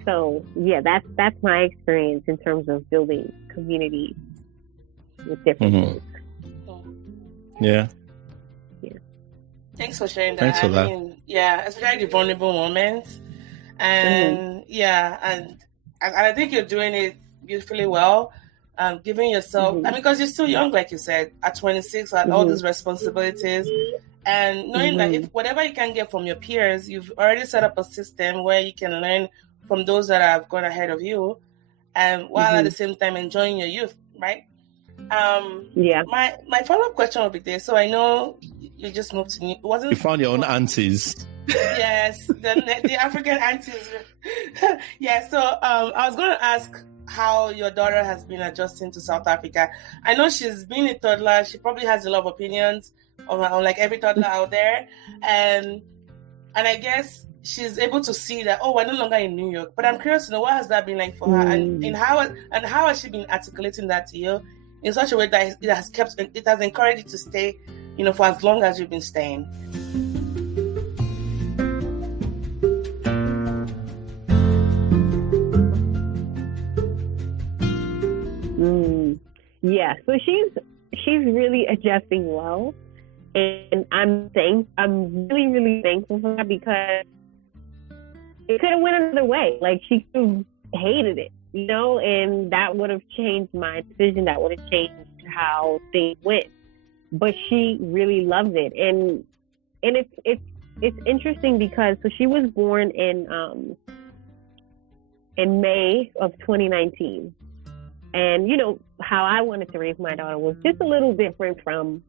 So yeah, that's my experience in terms of building community with different things. Yeah. Thanks for sharing that. Thanks for that. Especially the vulnerable moments. And and I think you're doing it beautifully well. Giving yourself, because you're still young, like you said, at 26, at all these responsibilities, and knowing that if whatever you can get from your peers, you've already set up a system where you can learn from those that have gone ahead of you, and while at the same time enjoying your youth, right? My follow-up question will be this. So I know you just moved to you found your own aunties. Yes, the African aunties. So I was going to ask how your daughter has been adjusting to South Africa. I know she's been a toddler. She probably has a lot of opinions on like every toddler out there, and I guess she's able to see that, we're no longer in New York. But I'm curious to know, what has that been like for her, and how has she been articulating that to you in such a way that it has encouraged you to stay, for as long as you've been staying. Yeah, so she's really adjusting well, and I'm really, really thankful for that, because it could have went another way. Like, she could have hated it, and that would have changed my decision. That would have changed how things went. But she really loves it, and it's interesting because she was born in May of 2019. And, how I wanted to raise my daughter was just a little different from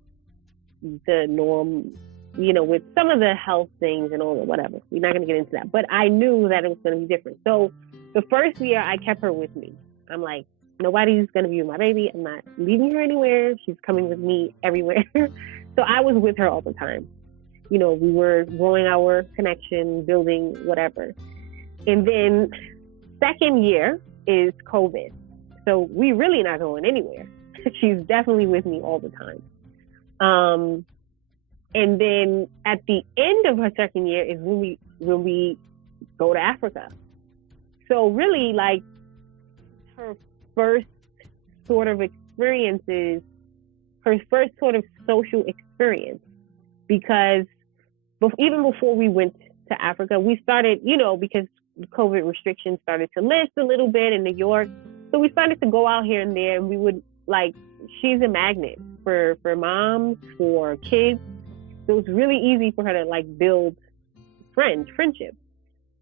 the norm, with some of the health things and all that, whatever. We're not going to get into that. But I knew that it was going to be different. So the first year I kept her with me. I'm like, nobody's going to be with my baby. I'm not leaving her anywhere. She's coming with me everywhere. So I was with her all the time. We were growing our connection, building whatever. And then second year is COVID. So we really not going anywhere. She's definitely with me all the time. And then at the end of her second year is when we go to Africa. So really, like, her first sort of experiences, her first sort of social experience, because even before we went to Africa, we started, because COVID restrictions started to lift a little bit in New York. So we started to go out here and there, and we would, like, she's a magnet for moms, for kids. So it was really easy for her to, like, build friendships.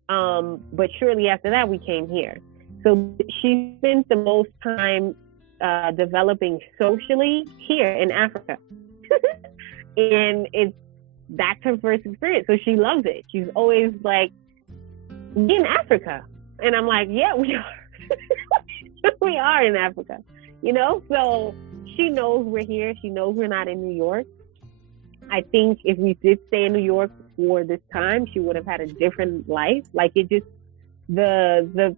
But shortly after that, we came here. So she spent the most time developing socially here in Africa. And that's her first experience. So she loves it. She's always like, we in Africa. And I'm like, yeah, we are. We are in Africa, you know? So she knows we're here. She knows we're not in New York. I think if we did stay in New York for this time, she would have had a different life. Like, it just, the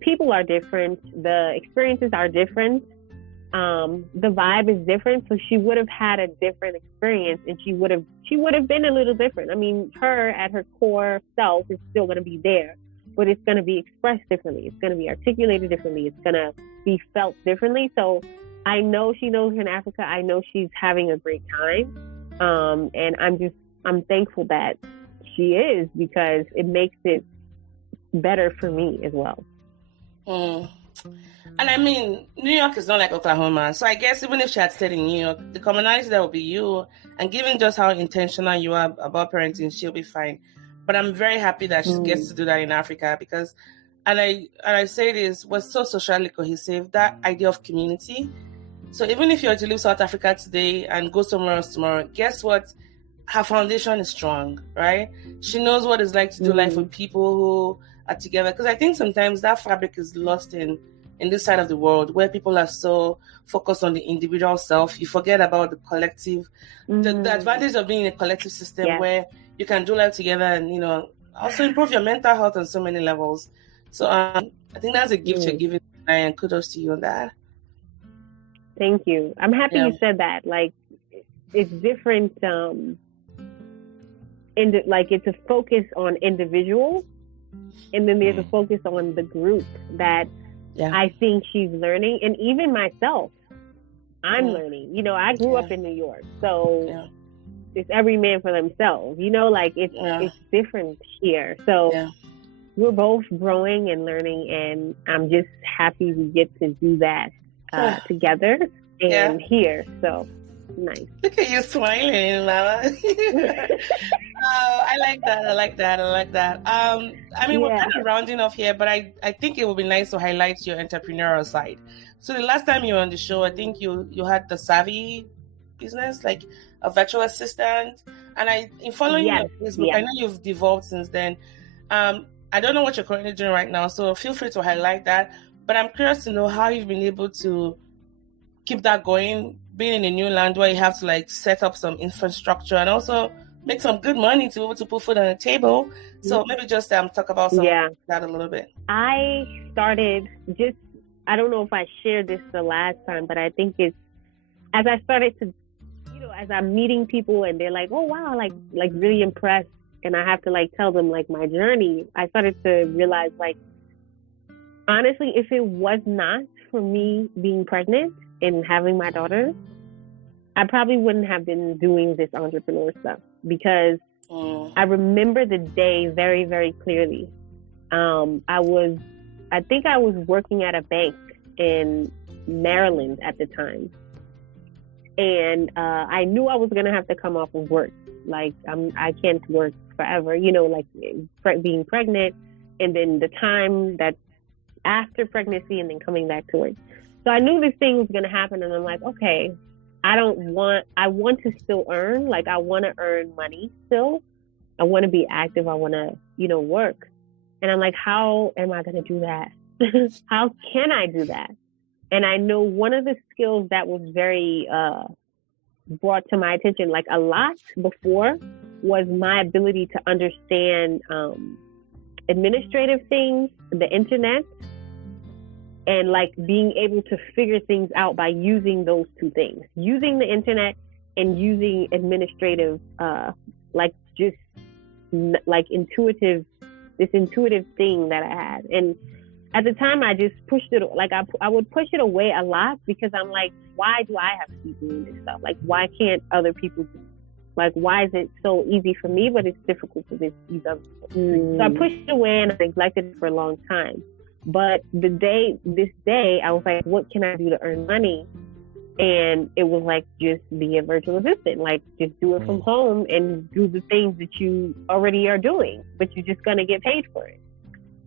people are different. The experiences are different. The vibe is different. So she would have had a different experience, and she would have been a little different. I mean, her at her core self is still going to be there, but it's going to be expressed differently. It's going to be articulated differently. It's going to be felt differently. So I know she knows in Africa. I know she's having a great time. And I'm thankful that she is, because it makes it better for me as well. And I mean, New York is not like Oklahoma. So I guess even if she had stayed in New York, the commonality there will be you. And given just how intentional you are about parenting, she'll be fine. But I'm very happy that she gets to do that in Africa, because, and I say this, we're so socially cohesive, that idea of community. So even if you're to leave South Africa today and go somewhere else tomorrow, guess what? Her foundation is strong, right? She knows what it's like to do life with people who are together. Because I think sometimes that fabric is lost in this side of the world, where people are so focused on the individual self. You forget about the collective, the advantage of being in a collective system where you can do life together and, you know, also improve your mental health on so many levels. So I think that's a gift you're giving, and kudos to you on that. Thank you. I'm happy you said that. Like, it's different. It's a focus on individuals, and then there's a focus on the group that I think she's learning. And even myself, I'm learning. You know, I grew up in New York, so it's every man for themselves. You know, like it's different here. So we're both growing and learning, and I'm just happy we get to do that together and here. So nice. Look at you smiling, Mama. I like that. I mean, we're kind of rounding off here, but I think it would be nice to highlight your entrepreneurial side. So the last time you were on the show, I think you had the Savvy business, like a virtual assistant. And in following your Facebook, I know you've devolved since then. I don't know what you're currently doing right now, so feel free to highlight that. But I'm curious to know how you've been able to keep that going, being in a new land where you have to like set up some infrastructure and also make some good money to be able to put food on the table. So maybe just talk about some of that a little bit. I started I don't know if I shared this the last time, but I think it's, as I started to, you know, as I'm meeting people and they're like, oh wow, like really impressed. And I have to like tell them like my journey. I started to realize, like, honestly, if it was not for me being pregnant and having my daughter, I probably wouldn't have been doing this entrepreneur stuff, because I remember the day very, very clearly. I think I was working at a bank in Maryland at the time. And I knew I was going to have to come off of work. Like, I can't work forever, you know, like being pregnant, and then the time that after pregnancy and then coming back to work. So I knew this thing was going to happen, and I'm like, okay, I want to still earn. Like, I want to earn money still. I want to be active. I want to, you know, work. And I'm like, how am I going to do that? How can I do that? And I know one of the skills that was very brought to my attention, like a lot before, was my ability to understand administrative things, the internet, and like being able to figure things out by using those two things, using the internet and using administrative, this intuitive thing that I had. And at the time, I just pushed it, like I would push it away a lot, because I'm like, why do I have to be doing this stuff? Like, why can't other people do? Like, why is it so easy for me, but it's difficult for these other people? So I pushed it away and I neglected it for a long time. But this day, I was like, what can I do to earn money? And it was like, just be a virtual assistant, like just do it from home and do the things that you already are doing, but you're just going to get paid for it.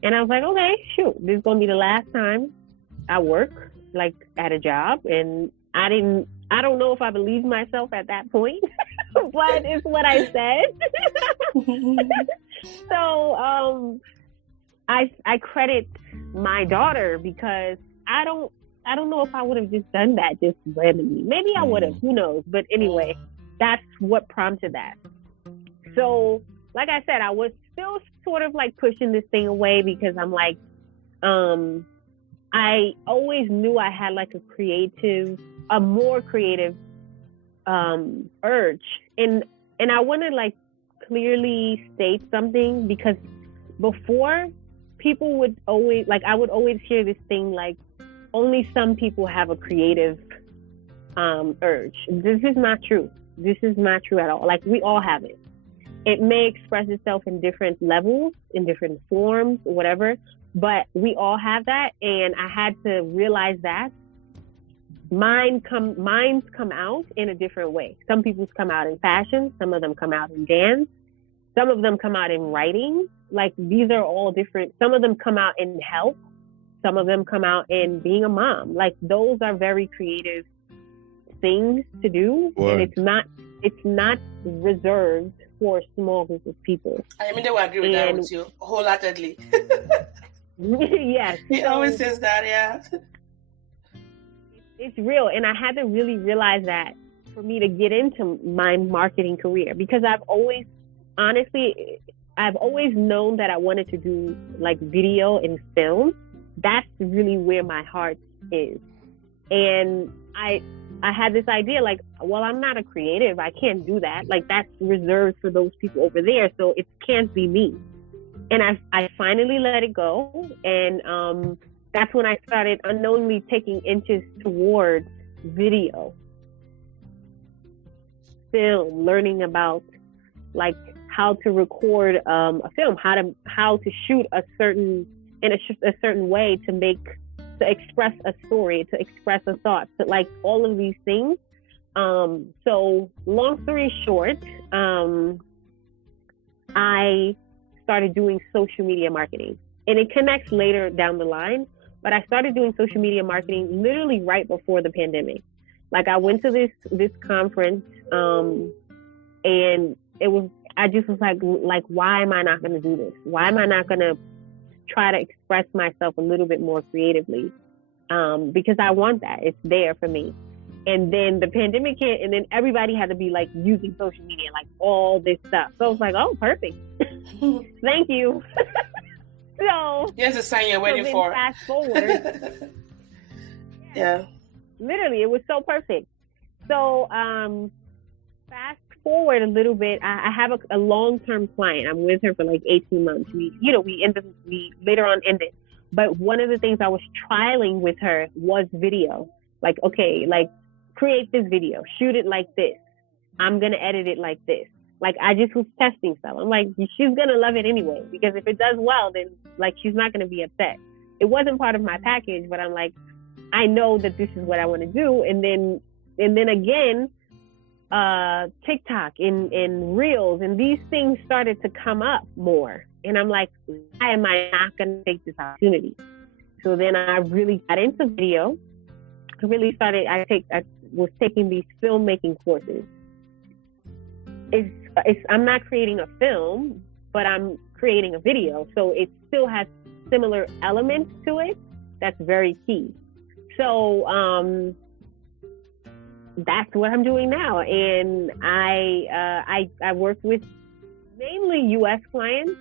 And I was like, okay, shoot, this is going to be the last time I work like at a job. And I don't know if I believed myself at that point, but it's what I said. So I credit my daughter, because I don't know if I would have just done that just randomly. Maybe I would have, who knows? But anyway, that's what prompted that. So, like I said, I was still sort of like pushing this thing away, because I'm like, I always knew I had like a more creative urge. And I want to like clearly state something, because before, people would always, like, I would always hear this thing like, only some people have a creative urge. This is not true. This is not true at all. Like, we all have it. It may express itself in different levels, in different forms, whatever, but we all have that. And I had to realize that mine's come out in a different way. Some people's come out in fashion. Some of them come out in dance. Some of them come out in writing. Like, these are all different. Some of them come out in health. Some of them come out in being a mom. Like, those are very creative things to do. Word. And it's not reserved for a small group of people. I mean, they will agree with that with you wholeheartedly. Yes. He always says that, yeah. It's real. And I had to really realize that for me to get into my marketing career, because I've always known that I wanted to do like video and film. That's really where my heart is. And I had this idea like, well, I'm not a creative. I can't do that. Like, that's reserved for those people over there. So it can't be me. And I finally let it go. And that's when I started unknowingly taking inches towards video, film, learning about like how to record a film, how to shoot in a certain way to express a story, to express a thought, to like all of these things. So long story short, I started doing social media marketing, and it connects later down the line, but I started doing social media marketing literally right before the pandemic. Like, I went to this conference, and I just was like, why am I not going to do this? Why am I not going to try to express myself a little bit more creatively? Because I want that. It's there for me. And then the pandemic hit, and then everybody had to be like using social media, like all this stuff. So I was like, oh, perfect. Thank you. So here's the sign you're waiting for. Fast forward. Yeah. Literally, it was so perfect. So fast forward a little bit, I have a long-term client. I'm with her for like 18 months. We later on ended. But one of the things I was trialing with her was video. Like, okay, like, create this video, shoot it like this. I'm going to edit it like this. Like, I just was testing stuff. I'm like, she's going to love it anyway, because if it does well, then like, she's not going to be upset. It wasn't part of my package, but I'm like, I know that this is what I want to do. And then again, TikTok and Reels and these things started to come up more. And I'm like, why am I not going to take this opportunity? So then I really got into video. I really started, I was taking these filmmaking courses. I'm not creating a film, but I'm creating a video. So it still has similar elements to it. That's very key. So that's what I'm doing now. And I work with mainly U.S. clients.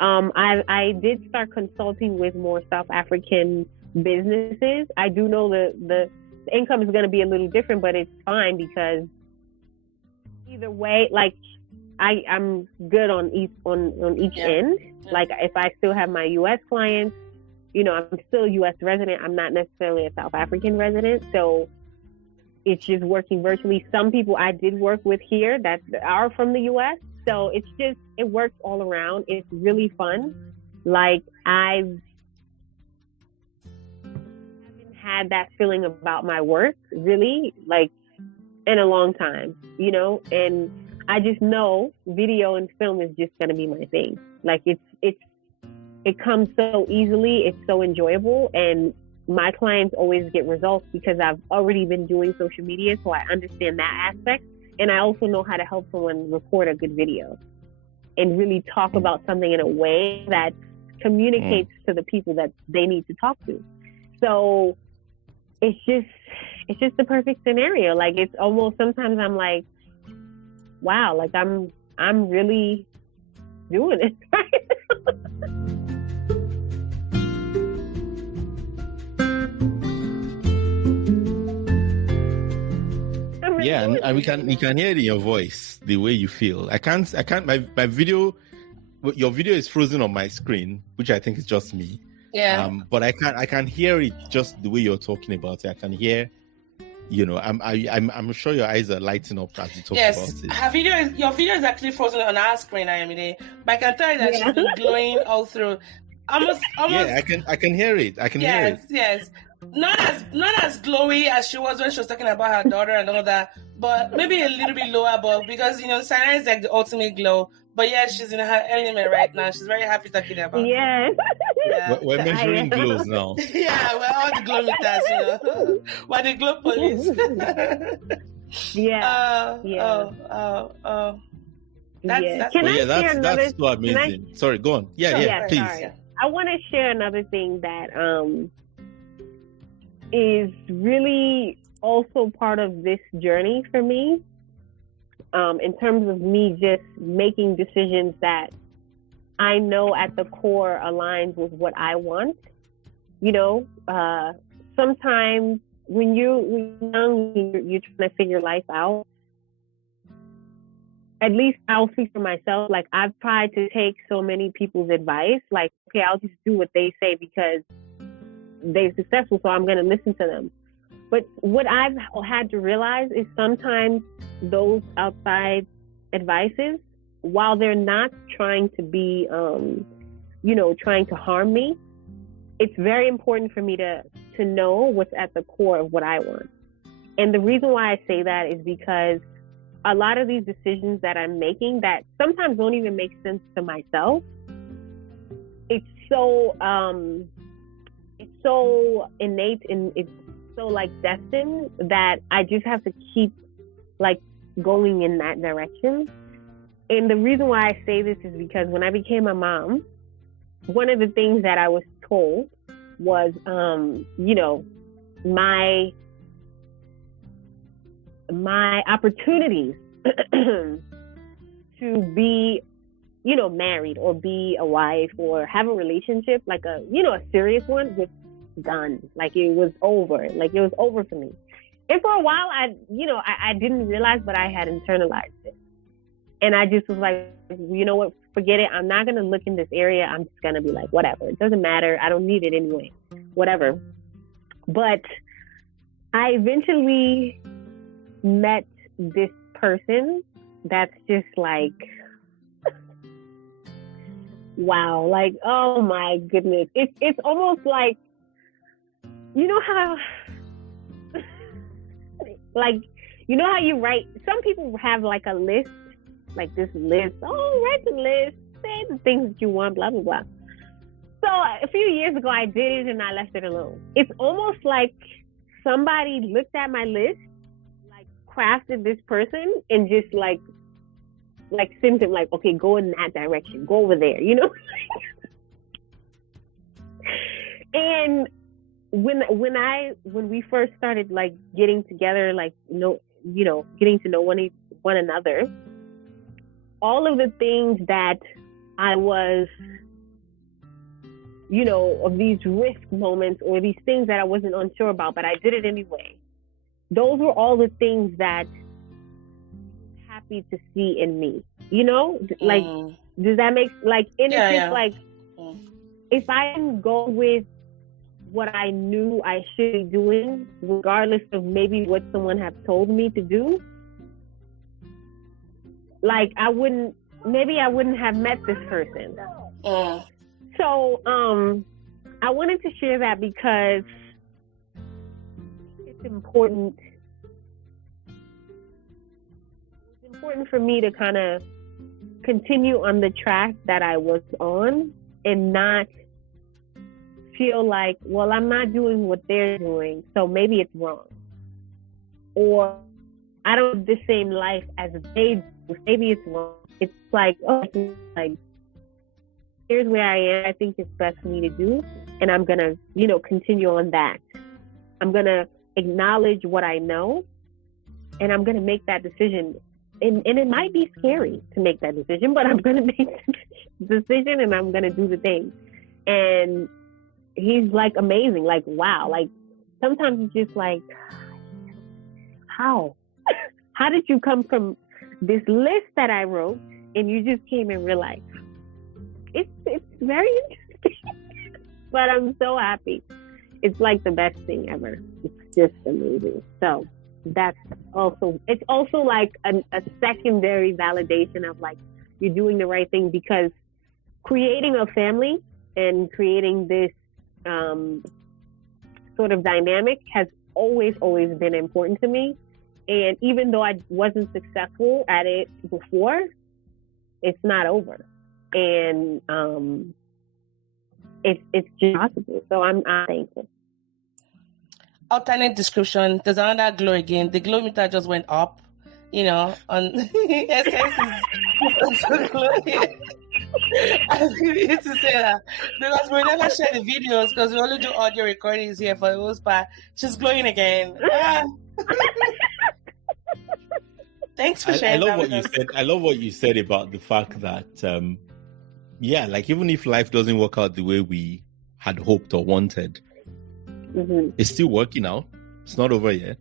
I did start consulting with more South African businesses. I do know the income is going to be a little different, but it's fine, because either way, like, I'm good on each end. Like, if I still have my U.S. clients, I'm still a U.S. resident. I'm not necessarily a South African resident. So it's just working virtually. Some people I did work with here that are from the U.S. So it works all around. It's really fun. Like, I haven't had that feeling about my work, really, like, in a long time, you know? And I just know video and film is just going to be my thing. Like, it comes so easily. It's so enjoyable. And my clients always get results because I've already been doing social media, so I understand that aspect. And I also know how to help someone record a good video and really talk about something in a way that communicates to the people that they need to talk to. So it's just the perfect scenario. Like, it's almost, sometimes I'm like, wow, like I'm really doing it right now. Yeah, and we can hear it in your voice, the way you feel. I can't my video, your video is frozen on my screen, which I think is just me. Yeah. But I can hear it just the way you're talking about it. I can hear, you know, I'm sure your eyes are lighting up as you talk about it. Your video is actually frozen on our screen, Ayomide. But I can tell you that she's been glowing all through. Almost. Yeah, I can hear it. I can hear it. Yes. Not as glowy as she was when she was talking about her daughter and all that, but maybe a little bit lower, but because, you know, Sarah is like the ultimate glow. But yeah, she's in her element right now. She's very happy talking about it. Yes. Yeah. We're measuring glows now. Yeah, we're all the glow meters, you know. We're the glow police. Yeah. That's so amazing. Sorry, go on. Yeah, please. Sorry. I want to share another thing that is really also part of this journey for me, in terms of me just making decisions that I know at the core aligns with what I want. You know, sometimes when you're young, you're trying to figure life out. At least I'll speak for myself. Like, I've tried to take so many people's advice. Like, okay, I'll just do what they say because they're successful, so I'm going to listen to them. But what I've had to realize is sometimes those outside advices, while they're not trying to be, trying to harm me, it's very important for me to know what's at the core of what I want. And the reason why I say that is because a lot of these decisions that I'm making that sometimes don't even make sense to myself, it's so innate and it's so like destined that I just have to keep like going in that direction. And the reason why I say this is because when I became a mom, one of the things that I was told was, my opportunities to be, married or be a wife or have a relationship, like a serious one, was done. Like, it was over. Like, it was over for me. And for a while, I didn't realize, but I had internalized it. And I just was like, you know what, forget it. I'm not going to look in this area. I'm just going to be like, whatever. It doesn't matter. I don't need it anyway. Whatever. But I eventually met this person that's just like, wow, like, oh my goodness. It's almost like, you know how, like, you know how you write, some people have like a list, like this list, write the list, say the things that you want, blah, blah, blah. So a few years ago, I did it and I left it alone. It's almost like somebody looked at my list, like crafted this person and just like sent him like, okay, go in that direction, go over there, you know? And when we first started like getting together, like, getting to know one another, all of the things that I was, of these risk moments or these things that I wasn't unsure about, but I did it anyway. Those were all the things that I'm happy to see in me, like, does that make, like, like, if I can go with what I knew I should be doing, regardless of maybe what someone have told me to do, like, I wouldn't have met this person. So, I wanted to share that because important. It's important for me to kind of continue on the track that I was on and not feel like, well, I'm not doing what they're doing, so maybe it's wrong. Or I don't have the same life as they do, maybe it's wrong. It's like, here's where I am. I think it's best for me to do, and I'm going to, continue on that. I'm going to acknowledge what I know, and I'm going to make that decision. And it might be scary to make that decision, but I'm going to make the decision, and I'm going to do the thing. And he's like amazing. Like, wow. Like, sometimes it's just like, how did you come from this list that I wrote and you just came in real life? It's very interesting, but I'm so happy. It's like the best thing ever. It's just amazing. So it's also like a secondary validation of like, you're doing the right thing, because creating a family and creating this sort of dynamic has always been important to me. And even though I wasn't successful at it before, it's not over. And it's just possible. So I'm thankful. Alternate description. There's another glow again. The glow meter just went up. On SS is so glowing. I really need to say that because we never share the videos because we only do audio recordings here for the most part. She's glowing again. Thanks for sharing. I love what you said. I love what you said about the fact that, like even if life doesn't work out the way we had hoped or wanted, it's still working out. It's not over yet.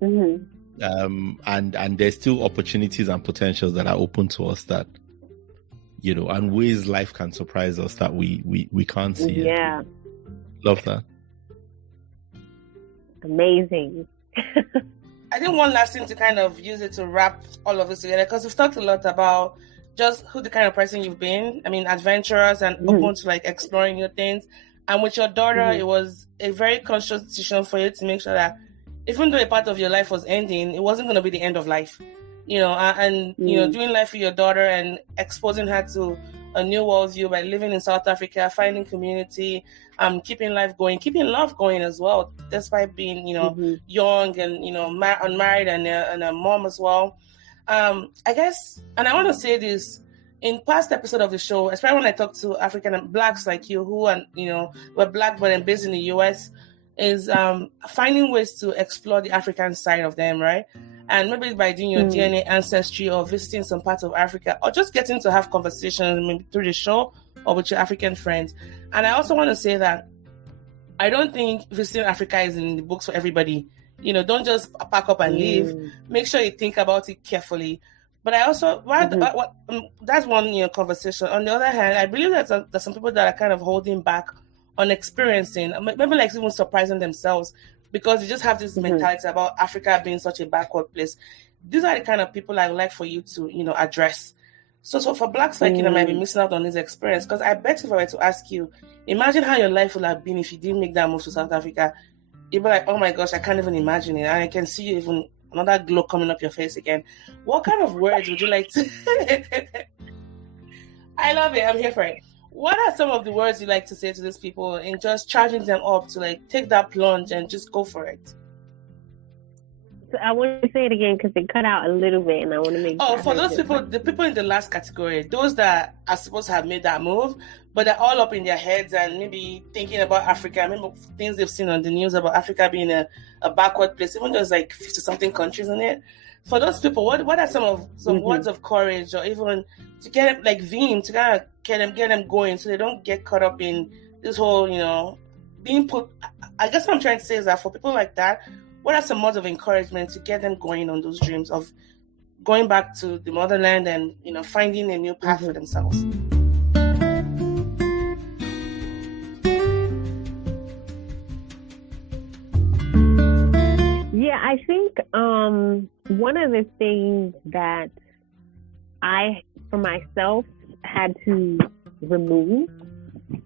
And there's still opportunities and potentials that are open to us that, and ways life can surprise us that we can't see. Yeah. Love that. Amazing. I think one last thing to kind of use it to wrap all of this together, because we've talked a lot about just who the kind of person you've been. I mean, adventurous and open to like exploring new things. And with your daughter, it was a very conscious decision for you to make sure that even though a part of your life was ending, it wasn't going to be the end of life. Doing life with your daughter and exposing her to a new worldview by living in South Africa, finding community, keeping life going, keeping love going as well, despite being, young and, unmarried and a mom as well. I guess, and I want to say this, in past episode of the show, especially when I talk to African and Blacks like you who are, were Black but based in the US, is finding ways to explore the African side of them, right? And maybe by doing your DNA ancestry or visiting some parts of Africa, or just getting to have conversations maybe through the show or with your African friends. And I also want to say that I don't think visiting Africa is in the books for everybody. Don't just pack up and leave. Make sure you think about it carefully. But I also, that's one conversation. On the other hand, I believe that there's some people that are kind of holding back on experiencing, maybe like even surprising themselves, because you just have this mentality about Africa being such a backward place. These are the kind of people I would like for you to, address. So for Blacks like might be missing out on this experience, because I bet if I were to ask you, imagine how your life would have been if you didn't make that move to South Africa. You'd be like, oh my gosh, I can't even imagine it. And I can see you even another glow coming up your face again. What kind of words would you like to? I love it. I'm here for it. What are some of the words you like to say to these people in just charging them up to like take that plunge and just go for it? So I want to say it again because it cut out a little bit, and I want to make. Oh, for those people, the people in the last category, those that are supposed to have made that move, but they're all up in their heads and maybe thinking about Africa, maybe things they've seen on the news about Africa being a backward place, even though there's like 50-something countries in it. For those people, what are some words of courage, or even to get them, like Vim, to kind of get them going so they don't get caught up in this whole, being put. I guess what I'm trying to say is that for people like that, what are some words of encouragement to get them going on those dreams of going back to the motherland and, finding a new path for themselves? Yeah, I think one of the things that I, for myself, had to remove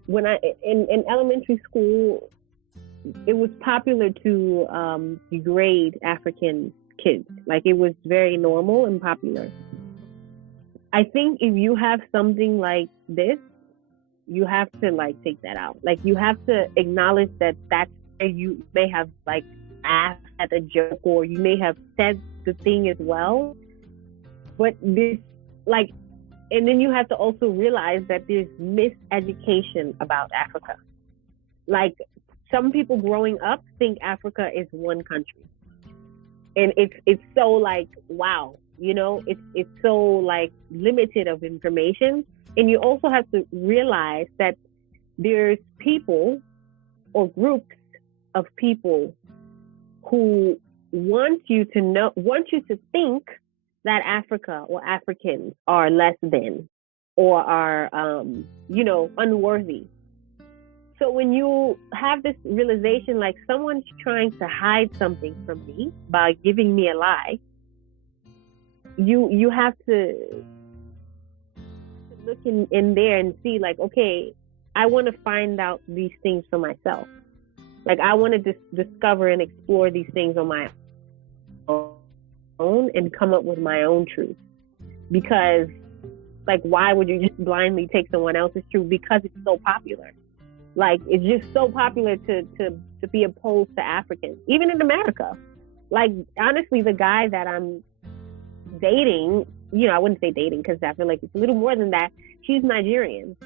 when in elementary school, it was popular to degrade African kids. Like, it was very normal and popular. I think if you have something like this, you have to like take that out. Like, you have to acknowledge that that's where you may have like asked at a joke, or you may have said the thing as well. But this, like, and then you have to also realize that there's miseducation about Africa. Like, some people growing up think Africa is one country. And it's so like, wow, you know, it's so like limited of information. And you also have to realize that there's people or groups of people who want you to think that Africa or Africans are less than, or are, unworthy. So when you have this realization, like, someone's trying to hide something from me by giving me a lie, you have to look in there and see, like, okay, I want to find out these things for myself. Like, I want to discover and explore these things on my own and come up with my own truth. Because, like, why would you just blindly take someone else's truth? Because it's so popular. Like, it's just so popular to be opposed to Africans, even in America. Like, honestly, the guy that I'm dating, you know, I wouldn't say dating because I feel like it's a little more than that. She's Nigerian.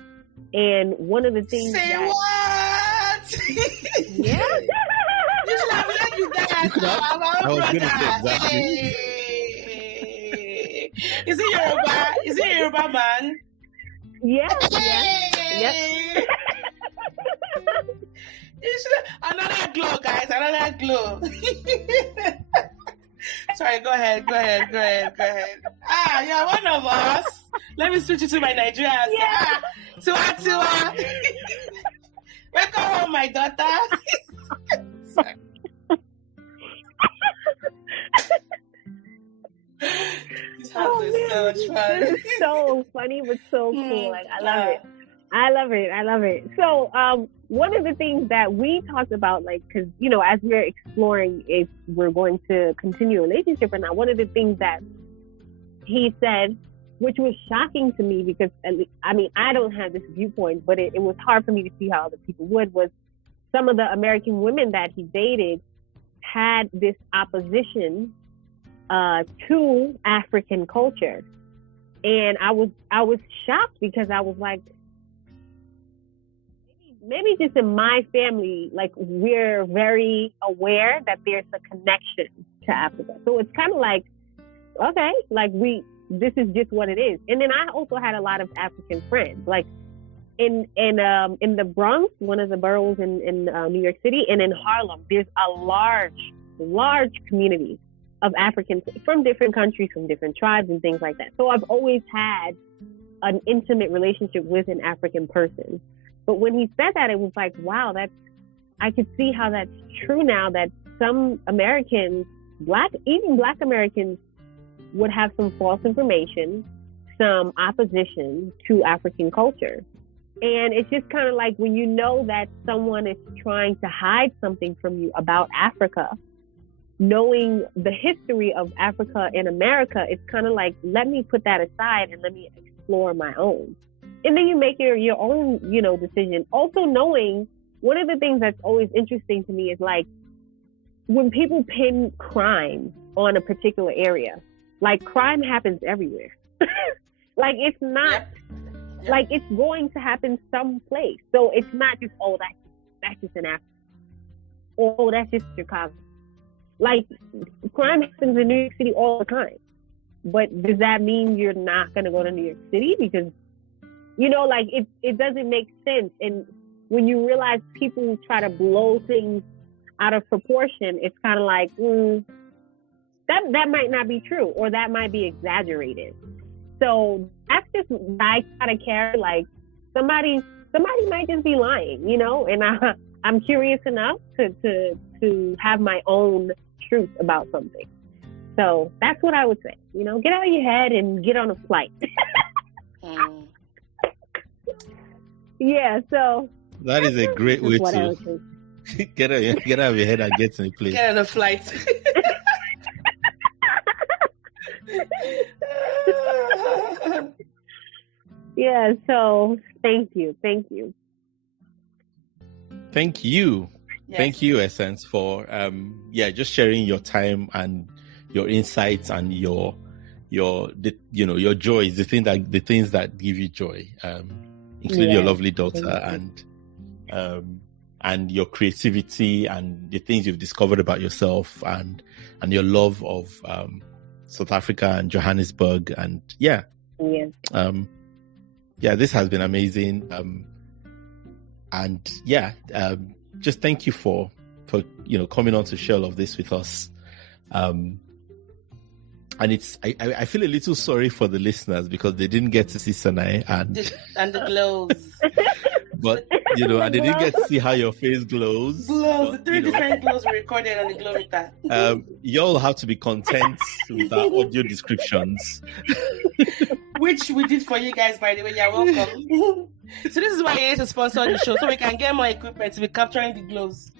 And one of the things what? Yeah. You should have led with that. I was going to say exactly. Hey. Is he Yoruba? Is he Yoruba man? Yeah. Hey. Yep. Another glow, guys. Another glow. Sorry, go ahead. You're one of us. Let me switch it to my Nigerian. Yeah. Tiwa. Welcome home, my daughter. This house is so much fun. It's so funny, but so cool. Like, I love it. So, one of the things that we talked about, like, because, you know, as we're exploring if we're going to continue a relationship or not, one of the things that he said, which was shocking to me, because, I mean, I don't have this viewpoint, but it was hard for me to see how other people would, was some of the American women that he dated had this opposition to African culture. And I was shocked, because I was like, maybe just in my family, like, we're very aware that there's a connection to Africa. So it's kind of like, okay, like, this is just what it is. And then I also had a lot of African friends, like in the Bronx, one of the boroughs in New York City, and in Harlem, there's a large community of Africans from different countries, from different tribes and things like that. So I've always had an intimate relationship with an African person. But when he said that, it was like, wow, I could see how that's true now, that some Americans, even Black Americans, would have some false information, some opposition to African culture. And it's just kind of like, when you know that someone is trying to hide something from you about Africa, knowing the history of Africa and America, it's kind of like, let me put that aside and let me explore my own. And then you make your own, you know, decision. Also knowing, one of the things that's always interesting to me is, like, when people pin crime on a particular area, like, crime happens everywhere. Like, it's not, like, it's going to happen someplace. So it's not just, oh, that's just in Africa. Or, oh, that's just Chicago. Like, crime happens in New York City all the time. But does that mean you're not going to go to New York City? Because, you know, like, it doesn't make sense. And when you realize people try to blow things out of proportion, it's kind of like, that might not be true, or that might be exaggerated. So that's just, I kind of care, like, somebody might just be lying, you know, and I'm curious enough to have my own truth about something. So that's what I would say, you know, get out of your head and get on a flight. Yeah, so that is a great way to Get out of your head and get in a place. Get on a flight. Yeah, so thank you. Thank you. Yes. Thank you, Essence, for just sharing your time and your insights and your joys, the things that give you joy, including your lovely daughter and your creativity and the things you've discovered about yourself and your love of South Africa and Johannesburg and this has been amazing. Just thank you for coming on to share all of this with us. And I feel a little sorry for the listeners because they didn't get to see Sanai and the glows. But and they didn't get to see how your face glows. The 3 different glows were recorded on the glow meter. Y'all have to be content with our audio descriptions. Which we did for you guys, by the way. You're welcome. So this is why you need to sponsor the show, so we can get more equipment to be capturing the glows.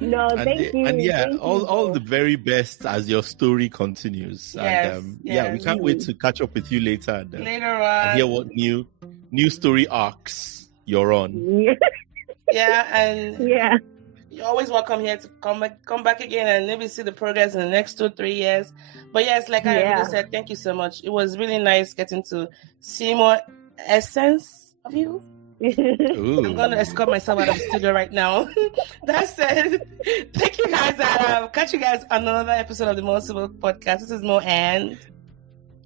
No, thank you. And thank all the very best as your story continues. Yes, and we can't wait to catch up with you later. Later on. And hear what new story arcs you're on. Yeah, you're always welcome here to come back again and maybe see the progress in the next 2-3 years. But yes, like I already said, thank you so much. It was really nice getting to see more essence of you. Ooh. I'm going to escort myself out of the studio right now. That said, thank you guys. Catch you guys on another episode of the More Sibyl Podcast. This is Mo and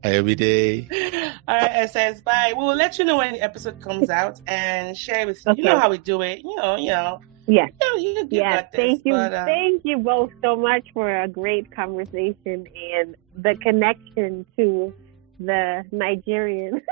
every day. All right, Essence. Bye. We will let you know when the episode comes out and share it with you. Okay. You know how we do it. You know. Yes. You got this, Thank you. But, Thank you both so much for a great conversation and the connection to the Nigerian.